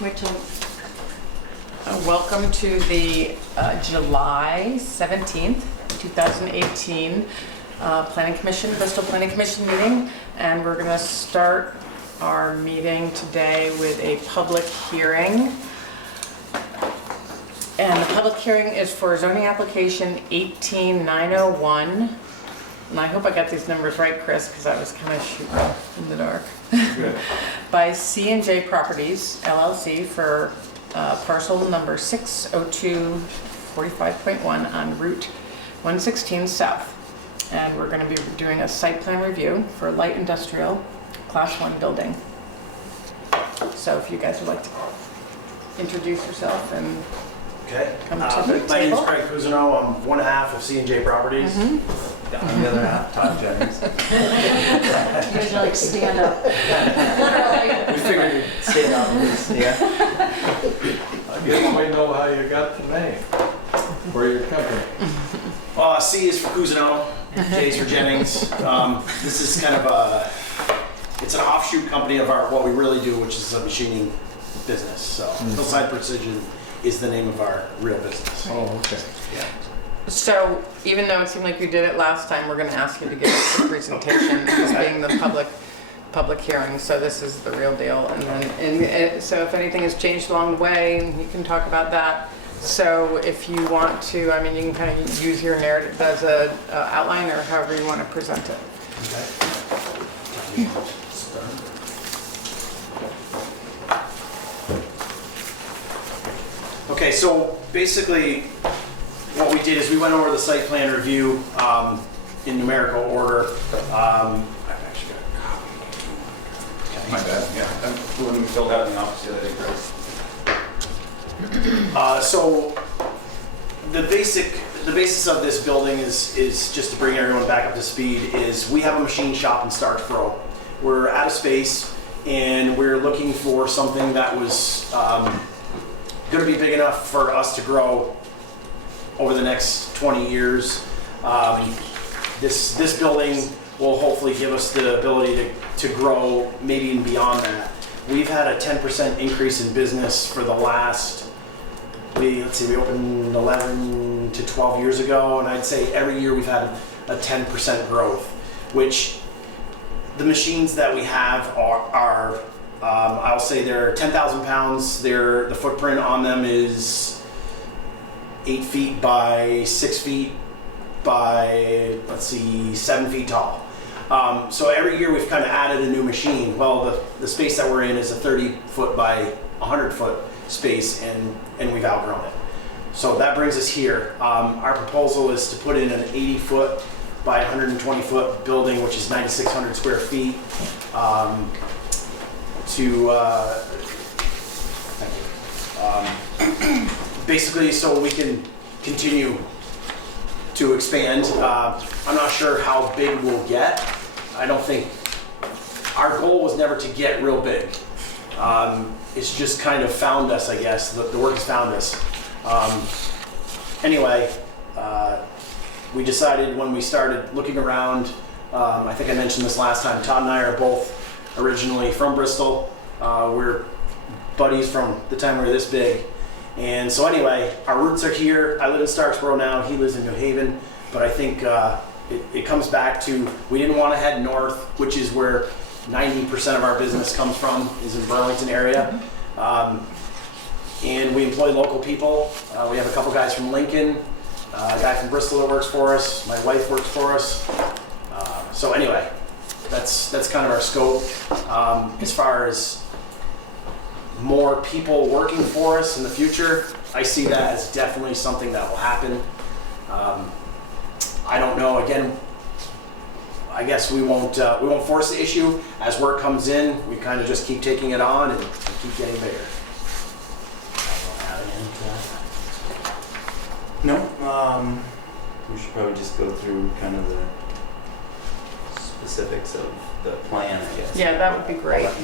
Wait till. Welcome to the July 17th, 2018 Bristol Planning Commission meeting. And we're going to start our meeting today with a public hearing. And the public hearing is for zoning application 18901. And I hope I got these numbers right, Chris, because I was kind of shooting in the dark. Good. By C&J Properties LLC for parcel number 60245.1 on Route 116 South. And we're going to be doing a site plan review for light industrial class 1 building. So if you guys would like to introduce yourself and Okay. come to the My name is table. Craig Cousineau. I'm one half of C&J Properties. Mhm. I'm the other half, Todd Jennings. You guys like stand up. We figured you'd stand up and just, yeah. I guess we know how you got the name for your company. C is for Cousineau, J is for Jennings. This is kind of it's an offshoot company of what we really do, which is a machining business. So Hillside Precision is the name of our real business. Oh, okay. Yeah. So even though it seemed like you did it last time, we're going to ask you to give us a presentation as being the public hearing. So this is the real deal. And so if anything has changed along the way, you can talk about that. So if you want to, I mean, you can kind of use your narrative as a outline or however you want to present it. Okay. Okay, so basically what we did is we went over the site plan review in numerical order. I've actually got a copy. My bad, yeah. I'm the one who filled out in the office the other day, Chris. So the basis of this building is just to bring everyone back up to speed, is we have a machine shop in Starks Row. We're out of space and we're looking for something that was going to be big enough for us to grow over the next 20 years. This building will hopefully give us the ability to grow maybe even beyond that. We've had a 10% increase in business for the last, we opened 11 to 12 years ago, and I'd say every year we've had a 10% growth, which the machines that we have are I'll say they're 10,000 pounds. The footprint on them is 8 feet by 6 feet by, 7 feet tall. So every year we've kind of added a new machine. Well, the space that we're in is a 30 foot by 100 foot space, and we've outgrown it. So that brings us here. Our proposal is to put in an 80 foot by 120 foot building, which is 9,600 square feet. Basically so we can continue to expand. I'm not sure how big we'll get. I don't think, our goal was never to get real big. It's just kind of found us, I guess. The work has found us. Anyway, we decided when we started looking around, I think I mentioned this last time, Todd and I are both originally from Bristol. We're buddies from the time we were this big. And so anyway, our roots are here. I live in Starksboro now. He lives in New Haven. But I think it comes back to, we didn't want to head north, which is where 90% of our business comes from, is in Burlington area. And we employ local people. We have a couple guys from Lincoln, a guy from Bristol that works for us. My wife works for us. So anyway, that's kind of our scope. As far as more people working for us in the future, I see that as definitely something that will happen. I don't know, again, I guess we won't force the issue. As work comes in, we kind of just keep taking it on and keep getting bigger. No, we should probably just go through kind of the specifics of the plan, I guess. Yeah, that would be great. Yeah,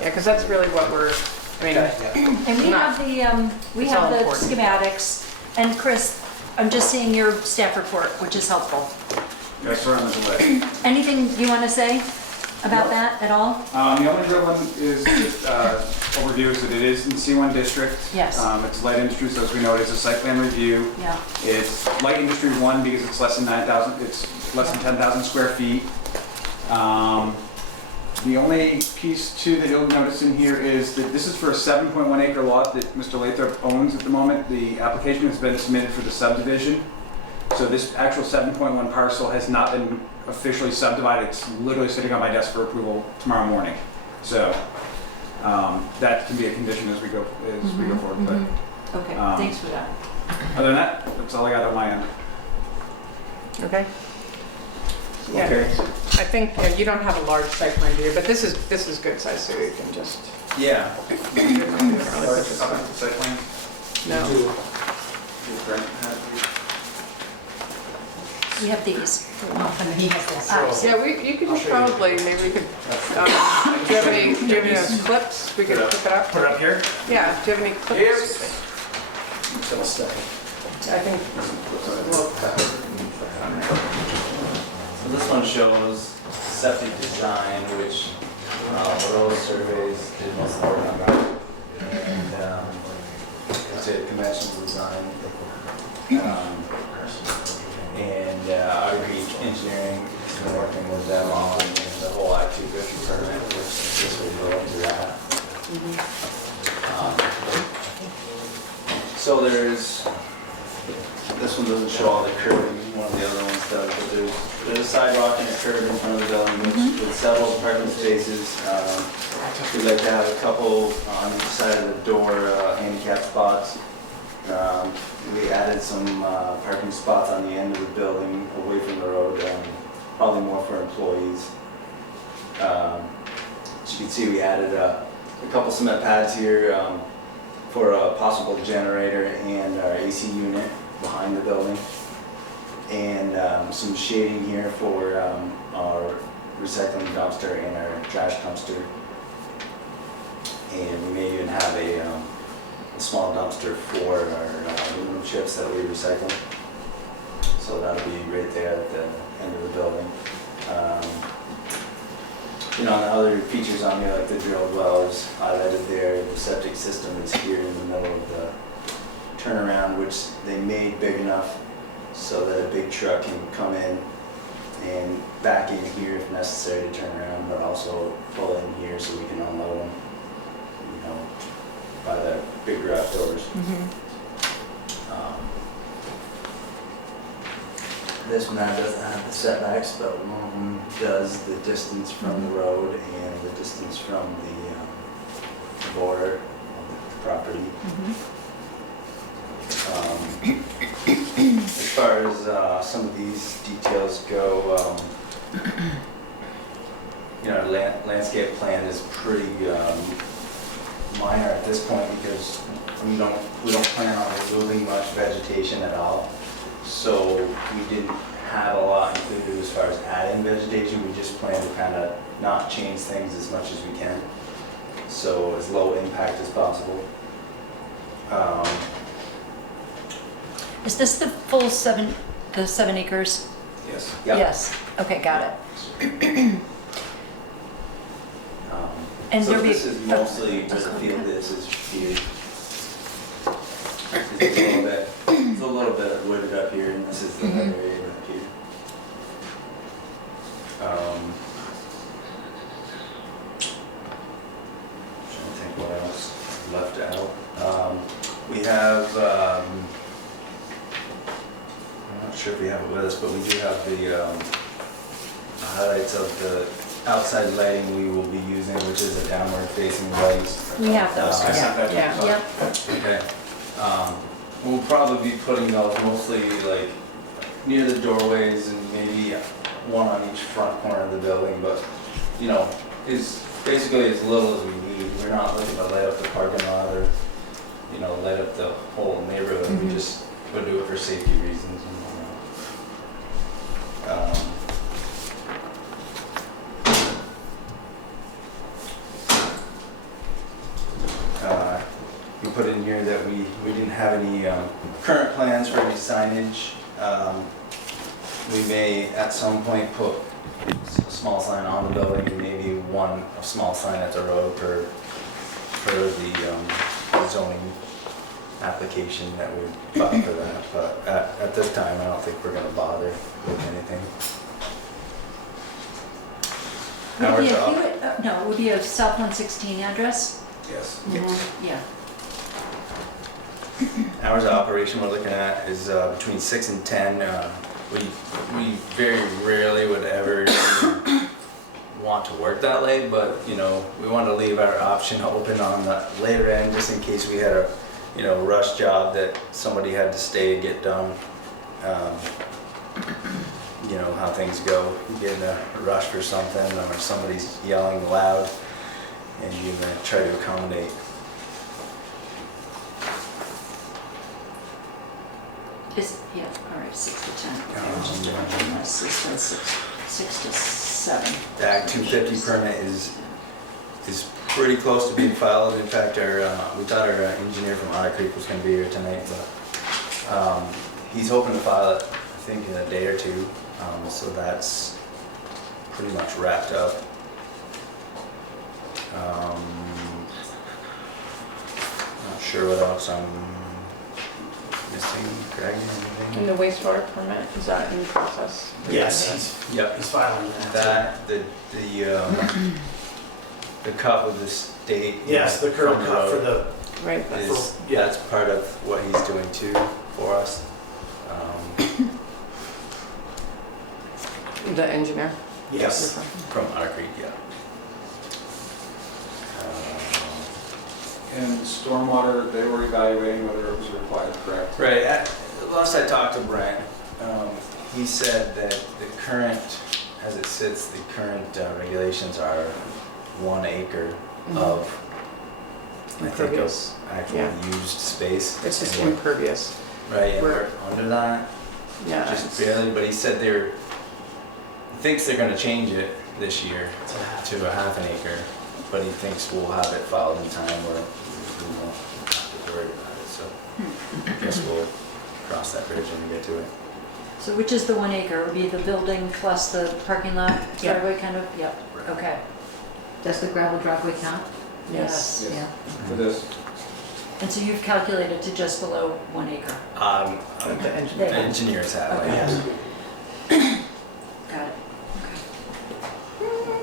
Yeah, because that's really what we're, I mean, And we Not- have we it's have all the important. schematics. And Chris, I'm just seeing your staff report, which is helpful. That's right on the way. Anything you want to say? about that at all? The only real one is just overview is that it is in C1 district. Yes. It's light industry, so as we know, it is a site plan review. Yeah. It's light industry 1 because it's less than 9,000, it's less than 10,000 square feet. The only piece too that you'll notice in here is that this is for a 7.1 acre lot that Mr. Lathrop owns at the moment. The application has been submitted for the subdivision. So this actual 7.1 parcel has not been officially subdivided. It's literally sitting on my desk for approval tomorrow morning. So that can be a condition as we go forward. But Okay, thanks for that. other than that, that's all I got on my end. Okay. Yeah, Okay. I think you don't have a large site plan here, but this is good size, so you can just. Yeah. Site plan? No. We have these. Yeah, you could just probably, maybe we could, do you have any clips? We could clip it up? Put it up here? Yeah, do you have any clips? So I'll step. I think, well, So this one shows septic design, which Royal Surveys did most of the work on that. And it's a conventional design. And Otter Creek Engineering has been working with them on the whole Act 250 permit, which this will go into that. So there's, this one doesn't show all the curbing, one of the other ones does, but there's a sidewalk and a curb in front of the building with several parking spaces. We'd like to have a couple on each side of the door, handicap spots. We added some parking spots on the end of the building away from the road, probably more for employees. As you can see, we added a couple cement pads here for a possible generator and our AC unit behind the building. And some shading here for our recycling dumpster and our trash dumpster. And we may even have a small dumpster for our aluminum chips that we recycle. So that'll be right there at the end of the building. The other features on here, like the drilled wells highlighted there, the septic system is here in the middle of the turnaround, which they made big enough so that a big truck can come in and back in here if necessary to turn around, but also pull in here so we can unload them, by the big garage doors. This one doesn't have the setbacks, but one of them does the distance from the road and the distance from the border of the property. As far as some of these details go, our landscape plan is pretty minor at this point because we don't plan on removing much vegetation at all. So we didn't have a lot included as far as adding vegetation. We just plan to kind of not change things as much as we can. So as low impact as possible. Is this the full 7 acres? Yes. Yep. Yes. Okay, got it. And So there'll be- this is mostly where the field is here. It's a little bit wooded up here, and this is the other area up here. Trying to think what else left out. We have, I'm not sure if we have it with us, but we do have the highlights of the outside lighting we will be using, which is a downward facing light. We have those. I sent that to you. Yeah. Yep. Okay. We'll probably be putting those mostly like near the doorways and maybe one on each front corner of the building, but is basically as little as we need. We're not looking to light up the parking lot or light up the whole neighborhood. We just would do it for safety reasons and whatnot. We put in here that we didn't have any current plans for any signage. We may at some point put small sign on the building, and maybe a small sign at the road per the zoning application that we filed for that. But at this time, I don't think we're gonna bother with anything. Would it be Hours a off. Hewitt, no, it would be a South 116 address? Yes. Yeah. Hours of operation we're looking at is between 6 and 10. We very rarely would ever even want to work that late, but you know, we want to leave our option open on the later end just in case we had a rush job that somebody had to stay and get done. You know how things go. You get in a rush for something, or somebody's yelling loud, and you try to accommodate. Yeah, all right, 6 to 10. Okay, we're just doing this. 6 to 7. The Act 250 permit is pretty close to being filed. In fact, we thought our engineer from Otter Creek was going to be here tonight, but he's hoping to file it, I think, in a day or two. So that's pretty much wrapped up. Not sure what else I'm missing. Greg, anything? And the wastewater permit, is that in process? Yes, Yep. he's filing that. The cut with the state. Yes, the curb from cut for road the, Right. that's part of what he's doing too for us. The engineer? yes. From Otter Creek, yeah. And stormwater, they were evaluating whether it was required, correct? Right, last I talked to Brent, he said that the current, as it sits, the current regulations are 1 acre of, I think, of Impervious. actual Yeah. used space. It's just And we're- impervious. Right, and we're under that, Yeah. just barely, but he said he thinks they're gonna change it this year to a half an acre, but he thinks we'll have it filed in time where we won't have to worry about it, so I guess we'll cross that bridge when we get to it. So which is the 1 acre? Would be the building plus the parking lot Yeah. driveway kind of? Yep, okay. Does the gravel driveway count? Yes. Yes. Yeah. For this? And so you've calculated to just below 1 acre? The engineer. The engineers have it, Okay. yes. Got it, okay.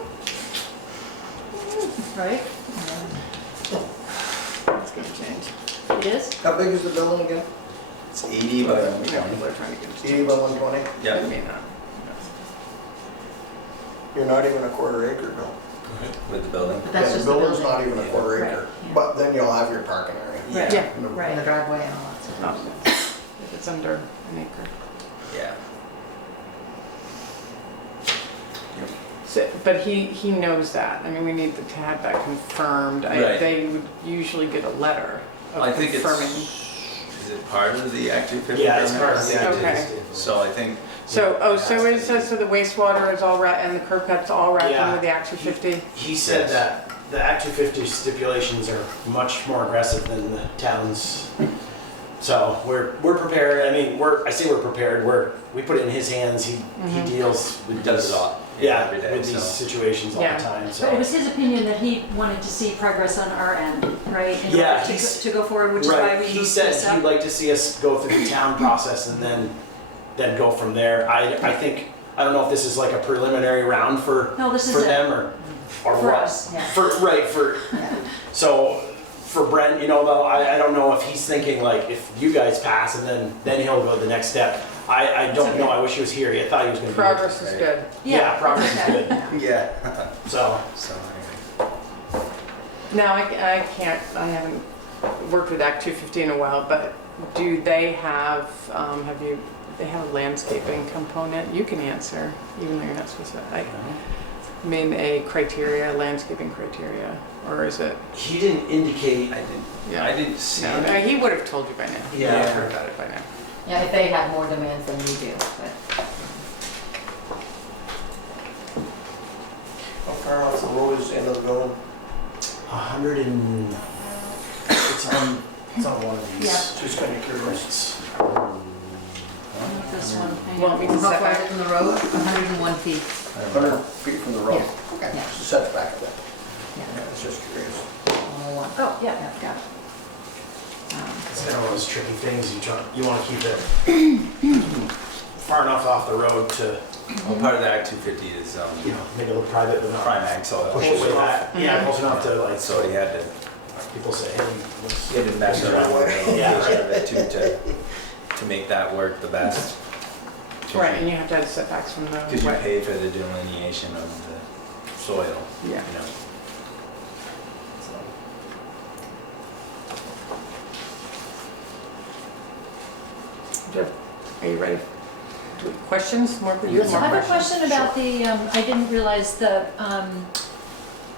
Right? It's gonna change. It is? How big is the building again? It's 80 by You know, 120. people are trying to get it 80 by 120? Yeah, Maybe not. You're not even a quarter acre, no? with the building. But that's Yeah, just the the building's building. not even a quarter Right, acre. yeah. But then you'll have your parking area. Right. Yeah. And the- And Right. the driveway and all that stuff. No, if it's under an acre. Yeah. So, but he knows that. I mean, we need to have that confirmed. Right. They would usually get a letter of I think confirming. is it part of the Act 250? Yeah, it's part of permit? the Okay. activity. So I think. So, so it says so the wastewater is all right and the curb cut's all right Yeah. with the Act 250? He said that the Act 250 stipulations are much more aggressive than the town's. So we're prepared. I mean, I say we're prepared. We put it in his hands. He Mhm. deals with He does these- it all. Yeah, every day, with these so. situations all Yeah. the time. So But it was his opinion that he wanted to see progress on our end, right? In Yeah, order he's- to go forward, which is why right. we He moved said this he'd up. like to see us go through the town process and then go from there. I think I don't know if this is like a preliminary round for No, this is for it. them or For what. us, yeah. For so for Brent, you know, though, I don't know if he's thinking like if you guys pass and then he'll go the next step. I don't okay. know. I wish he was here. I thought he was going to be Progress is good. Yeah, progress is okay. good. Yeah. So So anyway. Now, I can't, I haven't worked with Act 250 in a while, but do they have they have a landscaping component? You can answer, even though you're not supposed to. I mean, a criteria, landscaping criteria, or is it? he didn't indicate. I didn't see No, it. he would have told you by now. Yeah. He would have heard about it by now. Yeah, if they have more demands than we do, but How far off the road is the end of the building? 100 and it's on one of these. Yeah. Just kind of curious. It's This one. hang Want on. me to How set far is back? it from the road? 101 feet. 100 feet from the road. Yeah. Okay, Yeah. it's a setback of that. Yeah. Yeah, it's just curious. 101. Oh, yeah, yeah, got it. It's kind of one of those tricky things, you want to keep it far enough off the road to, Well, part of the Act 250 is, make it look private, but not prime ag soil. push it way back. Yeah, close enough to like, So he had to, people say, hey, let's he had to mess around with the Yeah, location of it too to make that work the best. Right, and you have to have setbacks from the Because you wet. pay for the delineation of the soil, you Yeah. know. So, Are you ready? Questions? More, you have So more I have a questions? question about the, I didn't realize the,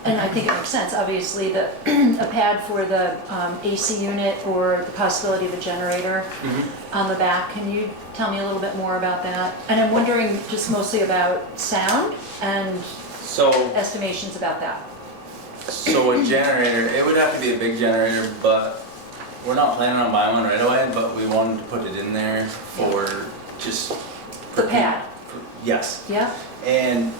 and I think it makes sense, obviously, the, a pad for the AC unit or the possibility of a generator on the back. Can you tell me a little bit more about that? And I'm wondering just mostly about sound and So, estimations about that. so a generator, it would have to be a big generator, but we're not planning on buying one right away, but we wanted to put it in there for just. The pad, Yes. yeah? And,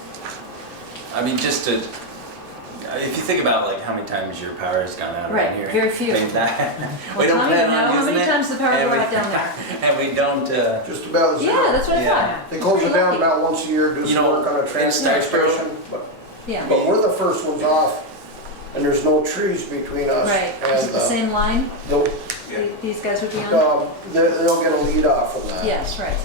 I mean, just to, if you think about like how many times your power has gone out Right, around here. very few. Think that. Well, We don't Tom, you plan know on how using many it, times the power and go we- out down there? And we don't, Just about zero. Yeah, that's what I Yeah. thought. They close it Pretty down lucky. about once a year, do You some know, work on a in transfer Statesboro- station. Yeah, But we're the first ones off, and there's no trees between us right. Is it and the same line Yeah. these guys would be on? they'll get a lead off from that. Yes, right.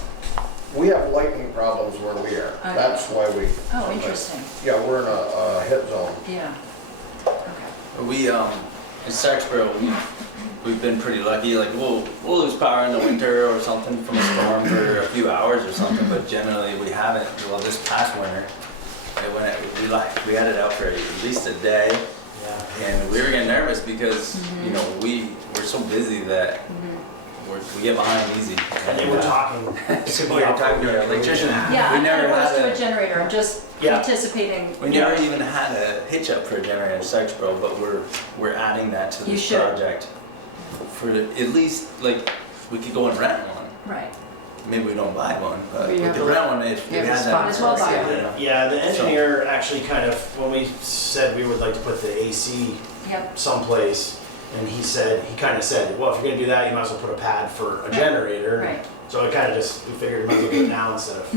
We have lightning problems where we are. Okay. That's why we. Oh, interesting. Yeah, we're in a hit zone. Yeah. Okay. we, in Starksboro, we've been pretty lucky, like we'll lose power in the winter or something from a storm for a few hours or something, but generally we haven't. Well, this past winter, we had it out for at least a day. yeah. And we were getting nervous because, you know, we're so busy that we get behind easy. And they were talking, We were talking to our electrician. Yeah, We I'm not never opposed had to a generator, I'm just Yeah. anticipating. We never even had a hitch up for a generator in Sykesboro, but we're adding that to You this should. project. For at least, like, we could go and rent one. Right. Maybe we don't buy one, but But we you have could the- rent one if we you have had the that. spot. Might as well buy yeah, one. you know. Yeah, the engineer actually kind of, when we said we would like to put the AC Yep. someplace, and he kind of said, well, if you're gonna do that, you might as well put a pad for a generator. Right. So it kind of just, we figured we might as well do it now instead of.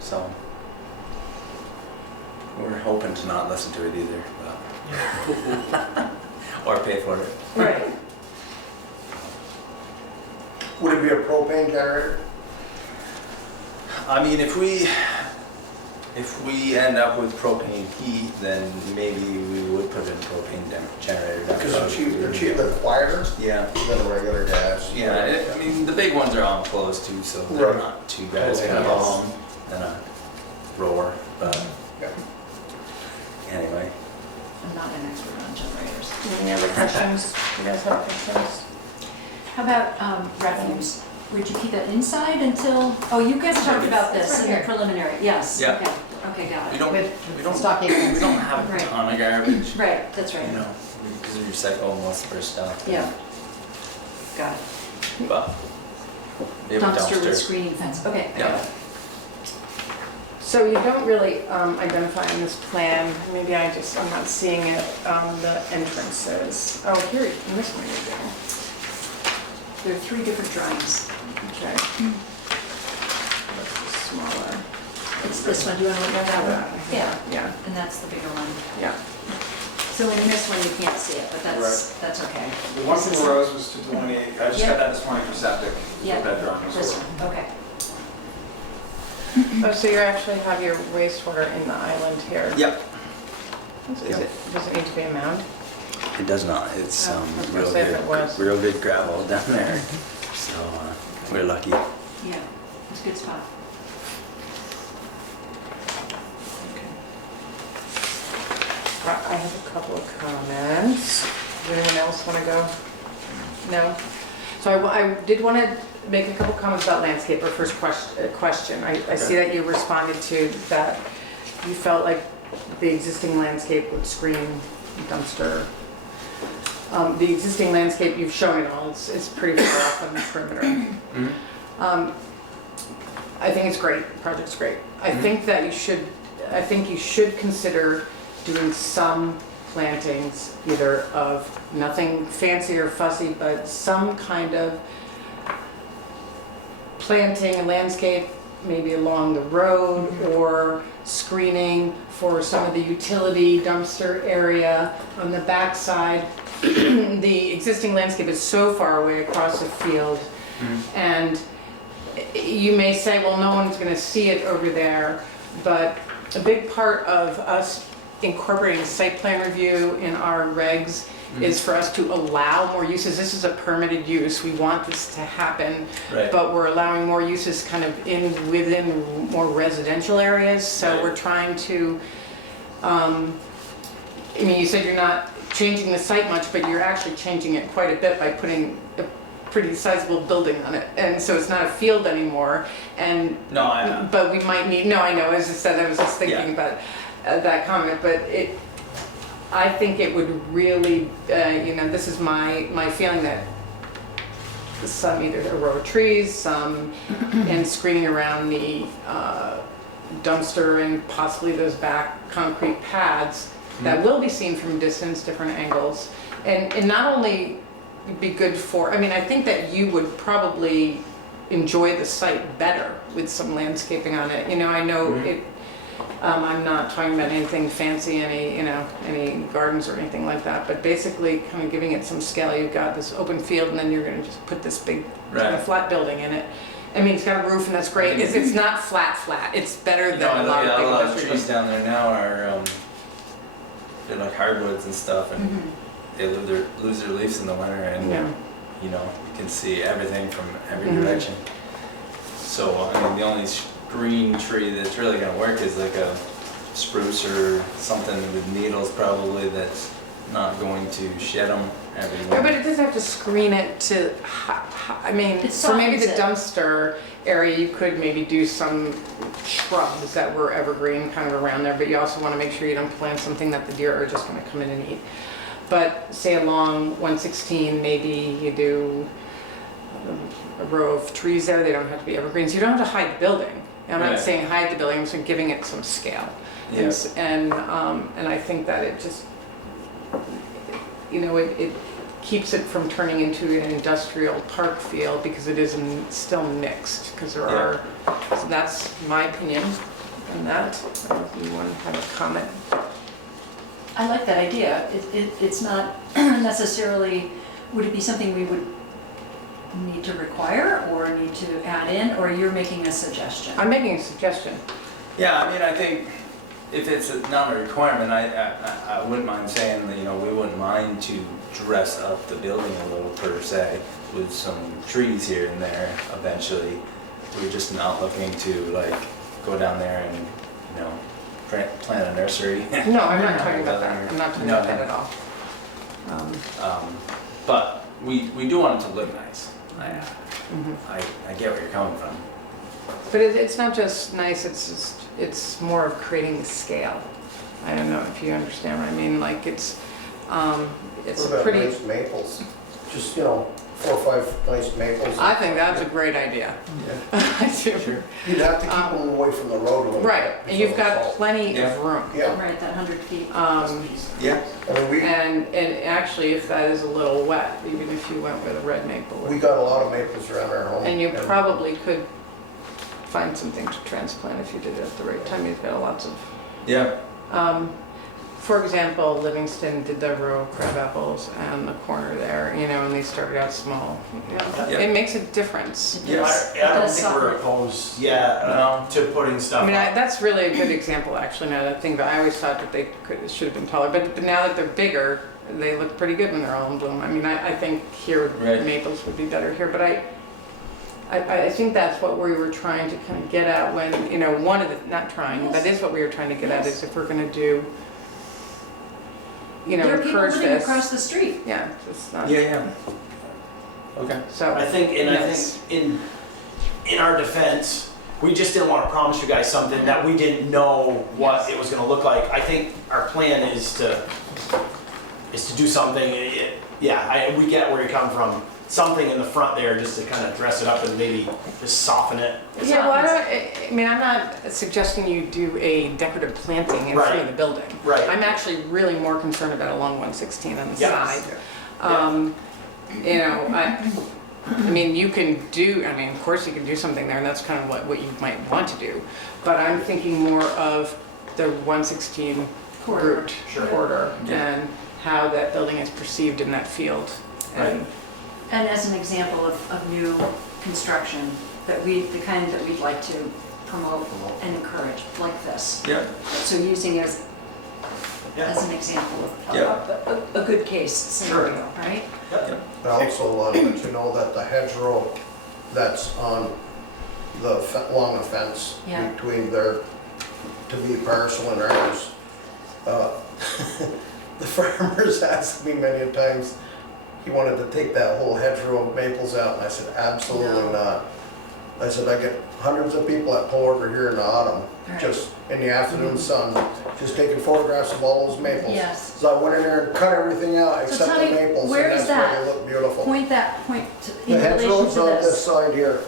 So we're hoping to not listen to it either, but or pay for it. Right. Would it be a propane generator? I mean, if we end up with propane heat, then maybe we would put in a propane generator. down the Because road. they're cheaper, quieter Yeah. than a regular gas. Yeah, I mean, the big ones are on closed too, so they're Right. not too bad. It's Oh, kind of a yes. hum and a roar, but Yeah. anyway. I'm not an expert on generators. Any other questions? You guys have questions? How about refuse? Would you keep it inside until, oh, you guys talked about this in the preliminary, yes. Yeah. Okay, okay, got We it. don't, With we don't, stocking we fence. don't have a Right. ton of garbage, Right, that's right. you know, because we recycle most of our stuff. Yeah. Got it. But we have a Dumpster with dumpster. screening fence, okay. I got Yeah. it. So you don't really identify in this plan, maybe I'm not seeing it, the entrances. Oh, here, in this one you do. There are 3 different drawings. Okay. That's smaller. It's this one, do you want to look at that one? Yeah, Yeah, and that's the bigger one. yeah. So in this one, you can't see it, but that's okay. The one This from is- the rows was to delineate, I just Yeah. got that this morning for septic, Yeah. that drawing was This for. one, okay. Oh, so you actually have your wastewater in the island here? Yep, Does it need to be a mound? it does not. It's Oh, I was gonna real say if it was. good, real good gravel down there. So we're lucky. Yeah, it's a good spot. I have a couple of comments. Does anyone else want to go? No? So I did want to make a couple comments about landscape, or first question. I see that you responded to that you felt like the existing landscape would screen dumpster. The existing landscape, you've shown it all, it's pretty far off on the perimeter. I think it's great, the project's great. I think that you should consider doing some plantings, either of nothing fancy or fussy, but some kind of planting a landscape, maybe along the road, or screening for some of the utility dumpster area on the backside. The existing landscape is so far away across the field, and you may say, well, no one's gonna see it over there, but a big part of us incorporating site plan review in our regs is for us to allow more uses. This is a permitted use, we want this to happen, Right. but we're allowing more uses kind of within more residential areas, so Right. we're trying to, I mean, you said you're not changing the site much, but you're actually changing it quite a bit by putting a pretty sizable building on it, and so it's not a field anymore, and No, I, but we might need, no, I know, as I said, I was just thinking Yeah. about that comment, but I think it would really, this is my feeling that some, either a row of trees, some, and screening around the dumpster and possibly those back concrete pads that will be seen from a distance, different angles, and not only be good for, I mean, I think that you would probably enjoy the site better with some landscaping on it. I know it, I'm not talking about anything fancy, any gardens or anything like that, but basically kind of giving it some scale. You've got this open field and then you're gonna just put this big kind of Right. flat building in it. I mean, it's got a roof and that's great. It's not flat. It's better than a lot of big a lot of industrial. trees down there now are, they're like hardwoods and stuff, and they lose their leaves in the winter, and Yeah. you can see everything from every direction. So, I mean, the only green tree that's really gonna work is like a spruce or something with needles probably, that's not going to shed them every Yeah, but winter. it doesn't have to screen it to, I mean, It for maybe the softens dumpster area, you could maybe do some shrubs that were evergreen kind of around there, but you also want to make sure you don't plant something that the deer are just going to come in and eat. But say along 116, maybe you do a row of trees there, they don't have to be evergreens. You don't have to hide the building. I'm not Right. saying hide the building, I'm saying giving it some scale. Yeah. And I think that it just, it keeps it from turning into an industrial park feel, because it is still mixed, because there are, so that's my opinion on that. I don't know if you want to have a comment. I like that idea. It's not necessarily, would it be something we would need to require or need to add in, or you're making a suggestion? I'm making a suggestion. Yeah, I mean, I think if it's not a requirement, I wouldn't mind saying that, we wouldn't mind to dress up the building a little per se with some trees here and there eventually. We're just not looking to like go down there and, plant a nursery. No, I'm not talking about that. I'm not talking No, about that no. at all. But we do want it to look nice. I get where you're coming from. But it's not just nice, it's more of creating the scale. I don't know if you understand what I mean, like it's What a about pretty, nice maples? Just, 4 or 5 nice maples. I think that's a great idea. I do. Sure. You'd have to keep them away from the road a little bit. Right, and you've before the got fall. plenty Yeah. of room. Yeah, Right, that 100 feet. Yeah. I mean, And actually, if that is a little wet, even if you went with a red maple, we got a lot of maples around our home. and you probably could find something to transplant if you did it at the right time. You've got lots of, Yeah. for example, Livingston did the row of crab apples and the corner there, and they started out small. Yeah. It makes a difference. It Yeah. does- I it don't does think we're soften. opposed yet No. to putting stuff I mean, up. that's really a good example, actually, now that I think, but I always thought that should have been taller, but now that they're bigger, they look pretty good when they're all in bloom. I mean, I think here, Right. maples would be better here, but I think that's what we were trying to kind of get at when, not trying, that is what we were trying to get at, is if we're gonna do, There are people encourage living this. across the street. Yeah, it's not, Yeah. Okay. so. I think yes. in our defense, we just didn't want to promise you guys something that we didn't know what Yes. it was going to look like. I think our plan is to is to do something, we get where you come from. Something in the front there just to kind of dress it up and maybe just soften it. Yeah, well, I mean, I'm not suggesting you do a decorative planting in front of the building. Right. I'm actually really more concerned about along 116 on the Yeah. side. You know, I mean, you can do, I mean, of course you can do something there, and that's kind of what you might want to do. But I'm thinking more of the 116 route corridor and how that building is perceived in that field. And as an example of new construction, the kind that we'd like to promote and encourage, like this. Yeah. So using it as an example of a good case scenario, right? I also want to let you know that the hedgerow that's on along the fence Yeah. between their to-be parcel and ours, the farmers asked me many times, he wanted to take that whole hedgerow of maples out, and I said, absolutely not. I said, I get hundreds of people that pull over here in the autumn, Right. just in the afternoon sun, just taking photographs of all those maples. Yes. So I went in there and cut everything out So except tell the me, maples, where and is that's where that? they look beautiful. In The relation hedgerow's to on this this. side here.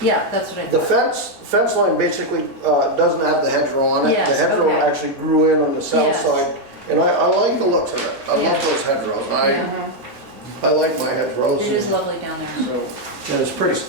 Yeah, that's what I The thought. fence line basically doesn't have the hedgerow on it. Yes, The hedgerow okay. actually grew in on the south Yes. side, and I like the looks of it. I Yeah. love those hedgerows. Yeah. I like my hedgerows. It is lovely down there. So, yeah, it's pretty.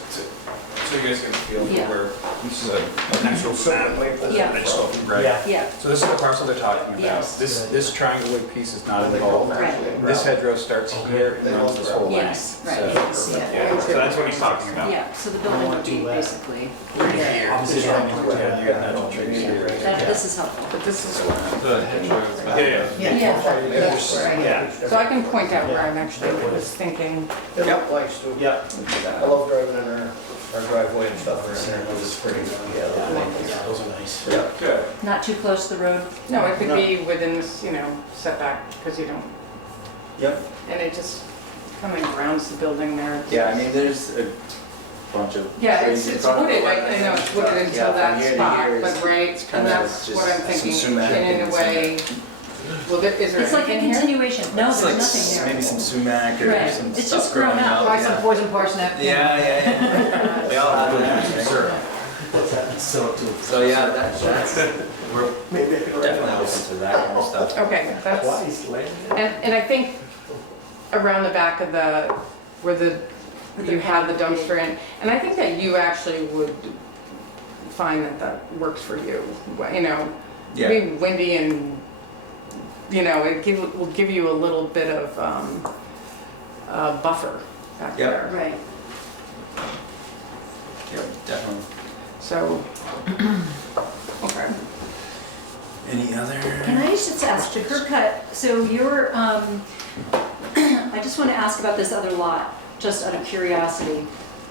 So you guys can feel Yeah. where this is an actual map. Yeah. I just go from Greg. Yeah, So this is the parcel they're talking about. Yes. This triangle-like piece is not involved. Right. This hedgerow starts here and runs this whole length. yes, right, you can see it. Yeah, so that's what he's talking about. Yeah, so the building would be basically right here. This is running through town, you got natural trees here. This is helpful. But this is what, The hedgerows. Yeah. Yeah. so I can point out where I'm actually was thinking. It looked nice too. Yeah. I love driving in our driveway and stuff around there. It was pretty, Yeah, those are nice. Yeah. Good. Not too close to the road. No, it could be within this, you know, setback, because you don't, Yep. and it just kind of grounds the building there. Yeah, I mean, there's a bunch of. Yeah, trees in it's front of wooded, the I wetlands know and it's wooded stuff. until Yeah, that from here to spot, here is but right, kind and of that's just what I'm some thinking, sumac and in a and way, well, is there It's like a anything here? continuation. No, It's there's like nothing there. maybe some sumac or Right. some It's stuff just grown growing out. out. Buy some Yeah, poison parsnip. yeah. They all have it. Sure. So yeah, that's, we're Maybe I could write definitely it open to that kind of stuff. Okay, that's, and I think around the back of where you have the dumpster in, and I think that you actually would find that works for you, you know, Yeah. being windy and, you know, will give you a little bit of buffer back Yep. there. Right. Yep, definitely. So, okay. Any other? Can I just ask, the curb cut, so you're, I just want to ask about this other lot, just out of curiosity.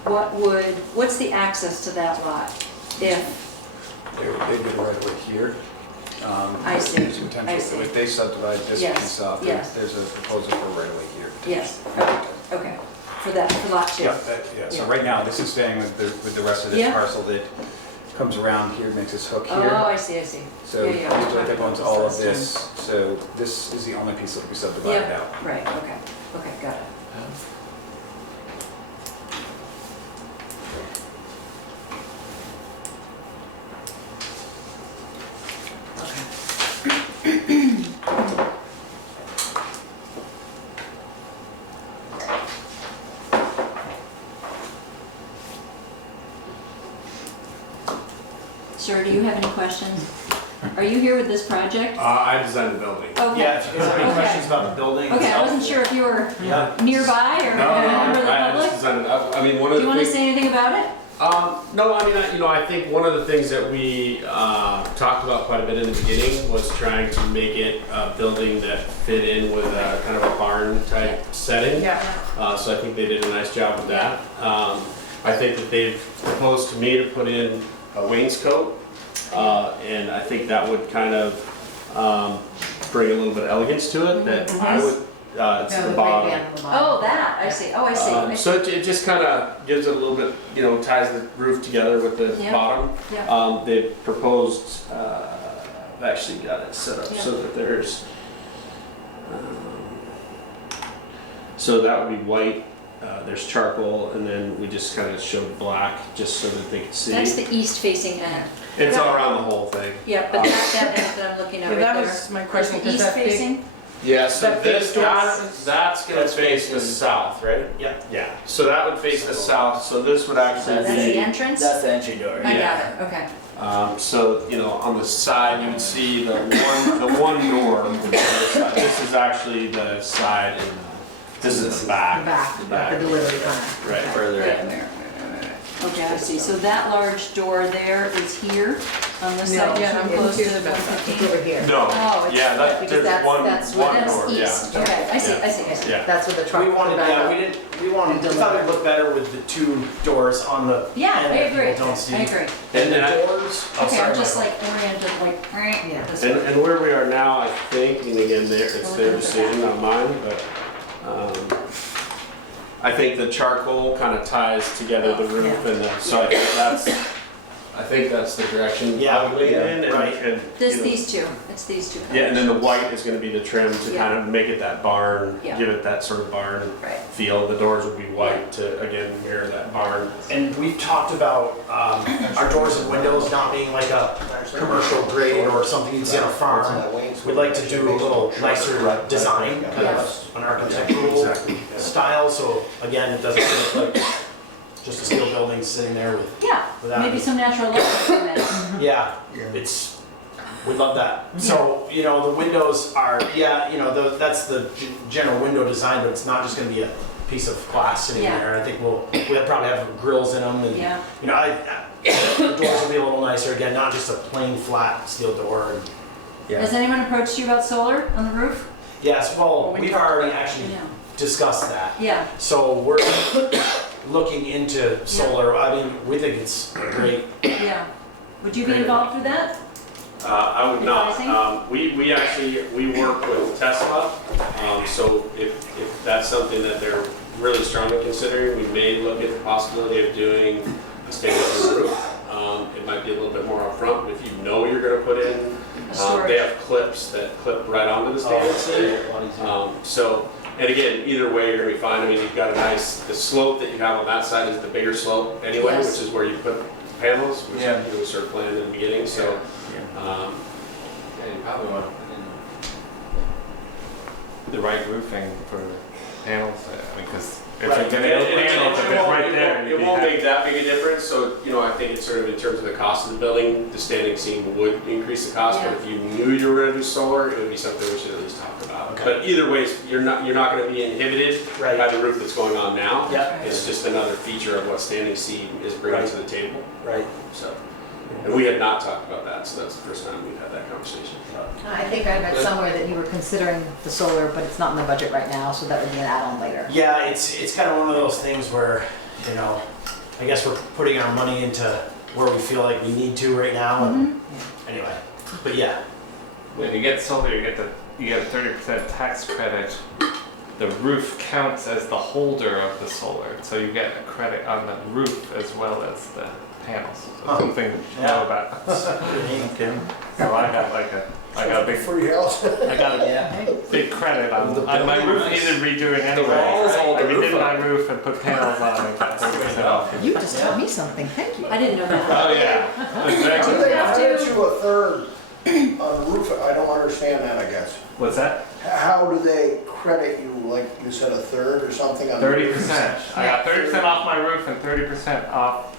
What's the access to that lot? If, They did right away here. I see, There's potential, I see. if they subdivide this Yes, piece off, yes. there's a proposal for right away here. yes, okay, for lot two. Yeah, so Yeah. right now, this is staying with the rest of this Yeah. parcel that comes around here, makes this hook Oh, here. I see. So Yeah, we yeah, we split talked up about onto this all of last this, so this is the only piece that will be subdivided Yeah, out. right, okay, got it. Sir, do you have any questions? Are you here with this project? I designed the building. Okay. Yeah, if you guys have any Okay. questions about the building. Okay, I itself. wasn't sure if you were Yeah. nearby or a member of the I public. just designed it. I mean, one of Do you the want to things. say anything about it? No, I mean, I think one of the things that we talked about quite a bit in the beginning was trying to make it a building that fit in with a kind of a barn type setting. Yeah. So I think they did a nice job with that. I think that they've proposed to me to put in a wainscot, and I think that would kind of bring a little bit of elegance to it. That I would. It's the bottom. Oh, that, I see, I see. So it just kind of gives it a little bit, you know, ties the roof together with the Yeah. bottom. Yeah. They proposed, I've actually got it set up so that there's, So that would be white, there's charcoal, and then we just kind of showed black, just so that they could see. That's the east-facing end. It's all around the whole thing. Yeah, but that end that I'm looking at right Yeah, there. that was my question, Is the because that big, east-facing? Yeah, so That big this, door that's gonna face the south, right? Yeah. Yeah, so that would face the south, so this would actually That's the be, entrance? That's the entry door. I yeah. got it, okay. so, you know, on the side, you would see the one door would be this side. This is actually the side and this is the back. The back, the delivery car. Right. Further in there. Okay, I see. So that large door there is here on this No, side? Yeah, I'm close to It's 115. over here. No, Oh, it's- yeah, that, because there's one that's door, That's yeah. east. Okay, I see, Yeah. I see. Yeah. That's what the truck. We wanted, back yeah, up. we thought it'd look better with the two doors on the. Yeah, I end that agree. people Don't see. I agree. And And I- the doors. Oh, Okay, sorry, I'm just Michael. like oriented like Yeah. this And, way. and where we are now, I think, and again, it's We'll their look at the decision, not mine, but, I think the charcoal kind of ties together the roof and so I think that's the direction Yeah, I would lean in and, right. and, This, you know, these two, it's these two. yeah, and then the white is gonna be the trim to Yeah. kind of make it that barn, Yeah. give it that sort of barn Right. feel. The doors will be white to, again, mirror that barn. And we've talked about our doors and windows not being like a commercial grade or something you'd see on a farm. We'd like to do a little nicer design, kind of an architectural style, so again, it doesn't look like just a steel building sitting there with, Yeah, without maybe it. some natural light in it. Yeah, we'd love that. So, you know, the windows are, yeah, you know, that's the general window design, but it's not just gonna be a piece of glass sitting Yeah. there. I think we'll probably have grills in them and, Yeah. you know, the doors will be a little nicer, again, not just a plain flat steel door. And Has anyone approached you about solar on the roof? yes, well, we've already actually Yeah. discussed that. Yeah, So we're looking into solar. I mean, we think it's great. yeah. Would you be involved with that? I would not. Advising? We actually, we work with Tesla, so if that's something that they're really strongly considering, we may look at the possibility of doing a stainless steel roof. It might be a little bit more upfront, but if you know you're gonna put in, A storage. they have clips that clip right onto the stainless steel. So, and again, either way, you're gonna be fine. I mean, you've got the slope that you have on that side is the bigger slope anyway, Yes. which is where you put panels, which Yeah. you sort of planned in the beginning, so. Yeah, you probably want the right roofing for panels, I mean, because if Right. you're gonna build panels, if it's right there, It you'd be won't happy. make that big a difference, so, you know, I think it's sort of in terms of the cost of the building, the standing seam would increase the cost, but Yeah. if you knew you were gonna do solar, it would be something we should at least talk about. Okay. But either way, you're not gonna be inhibited Right. by the roof that's going on now. Yeah. It's just another feature of what standing seam is bringing Right. to the table, Right. so. And we had not talked about that, so that's the first time we've had that conversation. I think I read somewhere that you were considering the solar, but it's not in the budget right now, so that would be an add-on later. Yeah, it's kind of one of those things where, you know, I guess we're putting our money into where we feel like we need to right now. And anyway, but yeah, When you get solar, you get a 30% tax credit. The roof counts as the holder of the solar, so you get a credit on the roof as well as the panels. So Huh. something to Yeah. know about. okay. So I got a big Free house. I got a Yeah. big credit on my roof needed redoing anyway. walls hold I the redid roof my up. roof and put panels on it, got 30% off. You just taught me something, thank you. I didn't know that. Oh yeah. Do Exactly. they have to- credit you a third on the roof? I don't understand that, I guess. What's that? How do they credit you, like you said, a third or something on the roof? 30%. I got 30% off my roof and 30% off